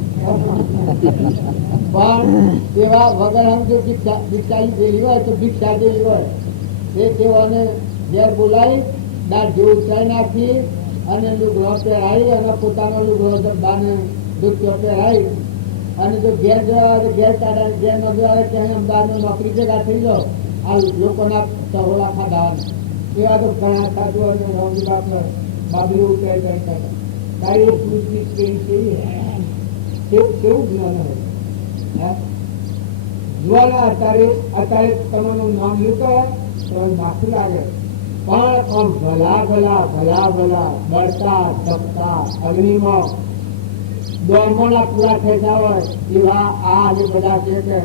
પણ એવા વગર સમજો ભિક્ષાની દેવી હોય તો ભિક્ષા દેવી હોય એ તેઓને ઘેર બોલાવી દાંત જેવું ઉછાળી નાખી અને લુગડો પહેરાવી અને પોતાનો લુગડો ડબ્બાને દૂધ પહેરાવી અને જો ઘેર જવા ઘેર કાઢા ઘેર ન જવા ક્યાંય અમદાવાદની નોકરી ભેગા થઈ જાઓ. આ લોકોના સહોલા ખાધાવાના એવા તો ઘણા સાધુ અને રમજી બાપા બાબરી ઉતરાઈ કરતા તારી પૂછની કેવી કેવું જ્ઞાન હોય. જોવાના અત્યારે તમારું નામ લીધું તો માથું લાગે, પણ આમ ભલા બળતા ધપતા અગ્નિમાં દોડમોના પૂરા થઈ જાય હોય એવા આ જે બધા છે કે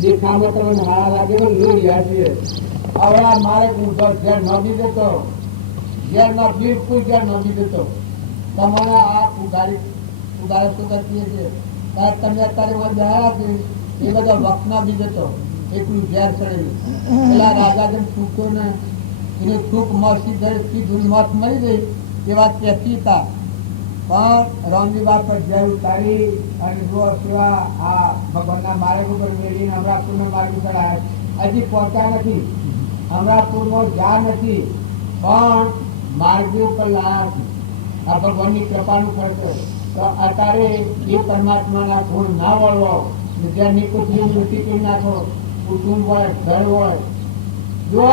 દેખામાં તમને હારા લાગે લોહિયા છીએ. હવે આ મારે ઘેર નોંધી દેતો, ઘેરમાં બિલકુલ ઘેર નોંધી દેતો. તમારે આ ઉગાડી તો કરતી છે ત્યારે તમે અત્યારે દયા હતી એ બધા વખના બી દેતો એટલું ઘેર ચડેલું. પેલા રાજાજન છૂટો ને એને છૂક મળતી સીધું મત મળી ગઈ એ વાત કહેતી હતા. પણ રામજી બાપા ઘેર ઉતારી અને જો સેવા આ ભગવાનના માર્ગ ઉપર મેળવીને અમરાપુરના માર્ગ ઉપર આવ્યા. હજી પહોંચ્યા નથી, અમરાપુરમાં જ્યાં નથી, પણ માર્ગ ઉપર લાયા નથી. આ ભગવાનની કૃપાનું ફળ છે. તો અત્યારે એ પરમાત્માના ગુણ ના વળવો, જ્યાંની કુટુંબ વૃત્તિ કરી નાખો, કુટુંબ હોય ઘર હોય. જો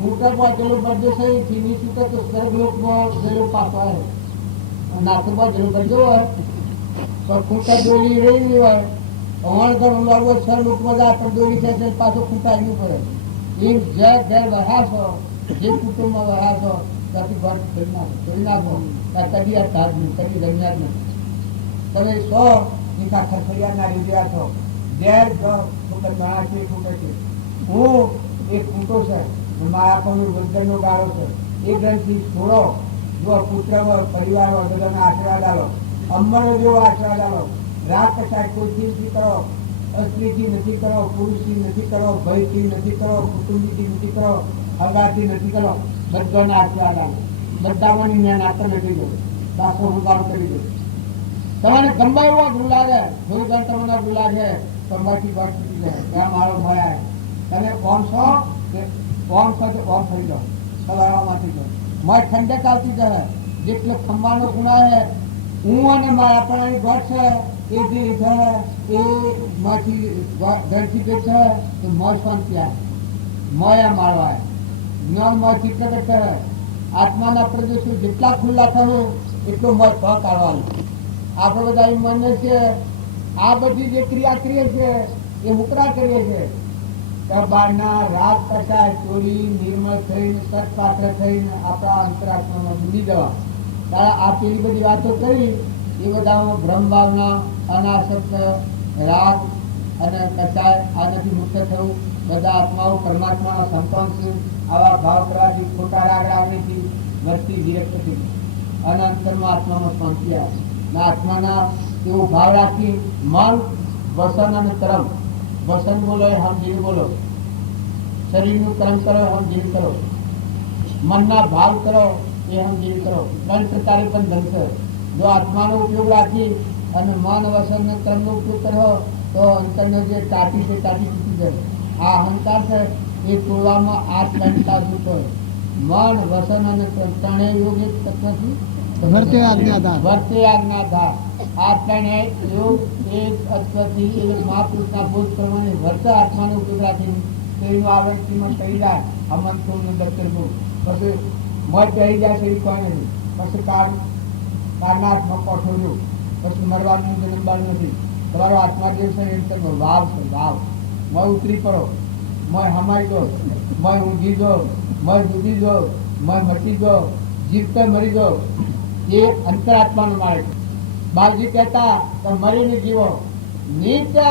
મોટર જેલું બધું થઈ ફીની ચૂકે તો સ્વર્ગલોકમાં જેલું પાછો આવે. નાથુમાં જેલું બધું હોય તો ખૂંટા દોરી રહી હોય, ઘર ઉલાડવો સ્વર્ગલોકમાં જાય પણ દોરી છે પાછો ખૂંટા આવવું પડે. એ જે ઘર વહાશો, જે કુટુંબમાં વહાશો ત્યાંથી ઘર ધોઈ નાખો. કદી આ ધાર નહીં, કદી ધન્યા નહીં. તમે સો નીકા ખરખડિયાના લીધ્યા છો. ઘેર ફૂટે ઘણા છે ફૂટે છે. હું એક ખૂંટો છે, મારા પણ વૃદ્ધનો ગાળો છે. એ ગ્રંથથી છોડો. જો પુત્ર હોય, પરિવાર હોય, બધાને આશીર્વાદ આલો. અમ્મનો જેવો આશીર્વાદ આલો. રાગ કસાય કોઈથી નથી કરો, સ્ત્રીથી નથી કરો, પુરુષથી નથી કરો, ભયથી નથી કરો, કુટુંબીથી નથી કરો, હગાથી નથી કરો. બધાના આશીર્વાદ આલો. બધામાં જ્ઞાન આપતા નથી ગયો દાસો હુંગારો કરી દો. તમારે ગમે એવો ભૂલ લાગે, થોડી ઘર તમને ભૂલ લાગે, તમારી વાત તૂટી જાય. ત્યાં મારો મળ્યા તમે કોમ છો કે કોમ છો તો કોમ થઈ જાઓ, સવારમાંથી જાઓ. મારે ઠંડક આવતી જાય. જેટલે ખંભાનો ખૂણા હે હું અને મારા આપણાની ગોઠ છે એ જે છે એ માંથી ધરતી પે છે તો મોજ શાંતિ આવે મોયા મારવા જ્ઞાન મોથી પ્રગટ કરે આત્માના પ્રદેશો જેટલા ખુલ્લા થયો એટલો મોજ ભાગ કાઢવાનો. આપણે બધા એમ માને છે આ બધી જે ક્રિયા કરીએ છે એ મુકરા કરીએ છે બહારના રાગ કટાય ચોરી નિર્મળ થઈને સત્પાત્ર થઈને આપણા અંતરાત્મામાં ડૂબી જવા. તારા આ પેલી બધી વાતો કરી એ બધામાં ભ્રમ ભાવના અનાસક્ત રાગ અને કચાય આનાથી મુક્ત થવું. બધા આત્માઓ પરમાત્માના સંતાન છે. આવા ભાવ કરવાથી ખોટા રાગ રાગણીથી વસ્તી વિરક્ત થઈ અને અંતરમાં આત્મામાં શાંતિ આવે. આત્માના એવો ભાવ રાખી મન વસન અને કર્મ. વસન બોલો એ સમજીને બોલો, શરીરનું કર્મ કરો એ સમજીને કરો, મનના ભાવ કરો એ સમજીને કરો. ત્રણ પ્રકારે પણ ધન છે. જો આત્માનો ઉપયોગ રાખી અને મન વસન અને કર્મનો ઉપયોગ કરો તો અંતરનો જે ટાટી છે ટાટી તૂટી જાય. આ અહંકાર છે એ તોડવામાં આ ત્રણતા જૂથ હોય. મન વસન અને ત્રણેય યોગ એક તત્વથી વર્તે આજ્ઞાધાર. વર્તે આજ્ઞાધાર. આ ત્રણેય યોગ એક તત્વથી એ મહાપુરુષના બોધ પ્રમાણે વર્ત આત્માનો ઉપયોગ રાખીને તેનું આવૃત્તિમાં કરી જાય. અમન સોમ દત્તરનું પછી મધ પહેરી જાય છે એ કોઈ નથી. પછી કાળના આત્મા કોઠો પછી મરવાનું જન્મબાર નથી. તમારો આત્મા જે છે એ ભાવ છે ભાવ. મય ઉતરી પડો, મય હમાઈ દો, મય ઊંઘી દો, મય ડૂબી દો, મય મટી દો, જીવતે મરી દો. એ અંતરાત્માનો માર્ગ. બાલજી કહેતા કે મરીને જીવો. નિત્ય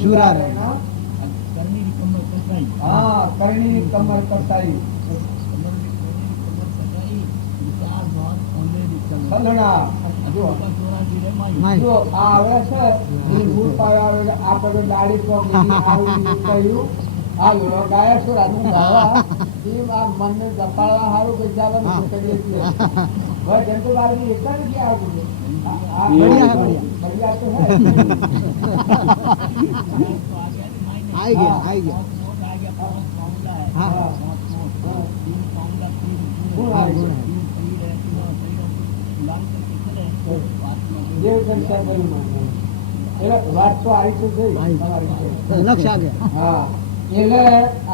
शूरा रहना, करनी कमर कसाई જો આ આવે છે એ મૂળ પાયો આવે આપણે ગાડી તો આ લોડો ગાયા છો રાતનું ગાવા એ આ મનને જપાડવા સારું પૈસાવાનું કરીએ છીએ. ભાઈ જેમ તો બારી એક જ ક્યાં આવતું છે बढ़िया तो है आई गया हाँ देव संख्या करी વાત તો આવી તો ગઈ લક્ષ આ ગયા. હા એટલે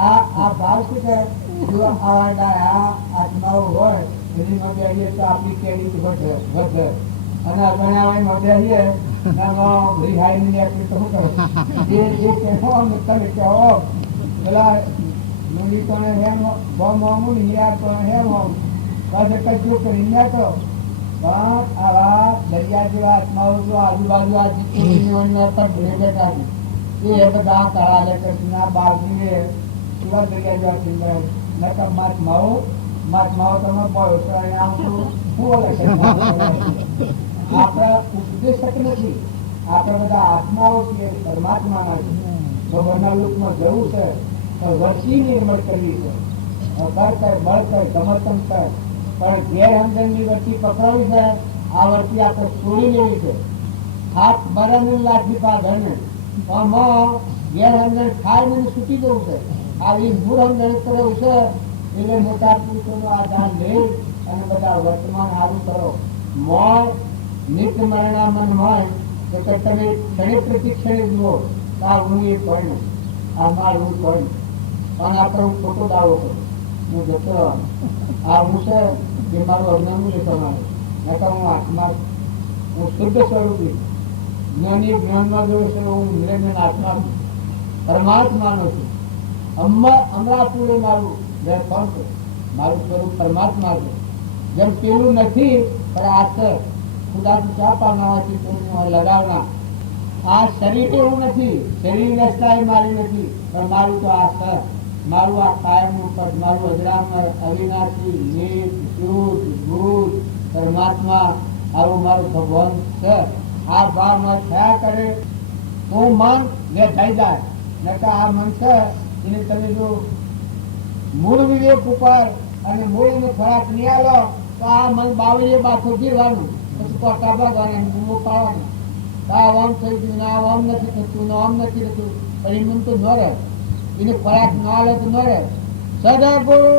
આ ભાવ શું છે જો આ આત્માઓ હોય એની માં આવીએ તો આપણી કેરી વધે અને અગણાવાય મધે આવીએ એમાં રિહાઈ ની આપણે શું કરે જે કહેવો તમે કહેવો પેલા સુરી કોને હેમ બમ હોમું હિયા કોને હેમ હોમ પાસે કશું કરીને તો પણ આવા દરિયા જેવા આત્માઓ જો આજુબાજુ આ જીતુની પર ભરે બેઠા છે એ બધા તળાલે કૃષ્ણના બાજુએ સુરત દરિયા જેવા ચિંતા નકમ મહાત્માઓ તમે બોલો છો અને આમ તો શું આપણા ઉપદેશક નથી, આપણે બધા આત્માઓ છીએ, પરમાત્માના છે. ભગવાનના લોકમાં જવું છે તો વરસી નિર્મળ કરવી છે, કર કર બળ કર ગમતમ કર, પણ ગેરહમદનની વર્તી પકડવી છે. આ વર્તી આપણે છોડી લેવી છે. હાથ બરાબર લાઠી પાઘરને ગેરહમદન ખાય મને છૂટી જવું છે. આવી મૂળહમદન કરવું છે એટલે મોટા પુરુષોનું આધાર લઈ અને બધા વર્તમાન સારું કરો. મોય નિત્ય મરણા મન હોય તો તમે ક્ષણે પ્રતિ ક્ષણે જુઓ આ હું એ પણ આ મારું પણ અને આપણે હું ખોટો દાવો કરું હું જતો આ હું છે જે મારું અજ્ઞાનું લેતો મારું નકર હું આત્મા હું શુદ્ધ સ્વરૂપી જ્ઞાની જ્ઞાનમાં જોયું છે હું નિરંજન આત્મા છું, પરમાત્માનો છું. અમરાપુરે મારું રહેઠાણ છે, મારું સ્વરૂપ પરમાત્મા છે. જેમ પેલું નથી પણ આ છે ખુદાથી ચા પાનાવાથી કોઈ લગાવના. આ શરીર એવું નથી, શરીર રસ્તા એ મારી નથી, પણ મારું તો આ છે. મારું આ કાયમનું પદ, મારું અજરામર અવિનાશી નિત શુદ્ધ ભૂત પરમાત્મા આવું મારું ભગવાન છે. આ ભાવમાં થયા કરે હું મન ને થઈ જાય નકા આ મન છે એને તમે જો મૂળ વિવેક ઉપર અને મૂળ નો ખોરાક નહીં આલો તો આ મન બાવળીએ બાથો ગીરવાનું પછી કોટા ભાગવાનું બૂમો પાડવાનું. આ આમ થઈ ગયું ને આમ નથી થતું આમ નથી થતું પણ એ મન તો ન રહે, એને ખોરાક ન આલે તો ન રહે. સદગુરુ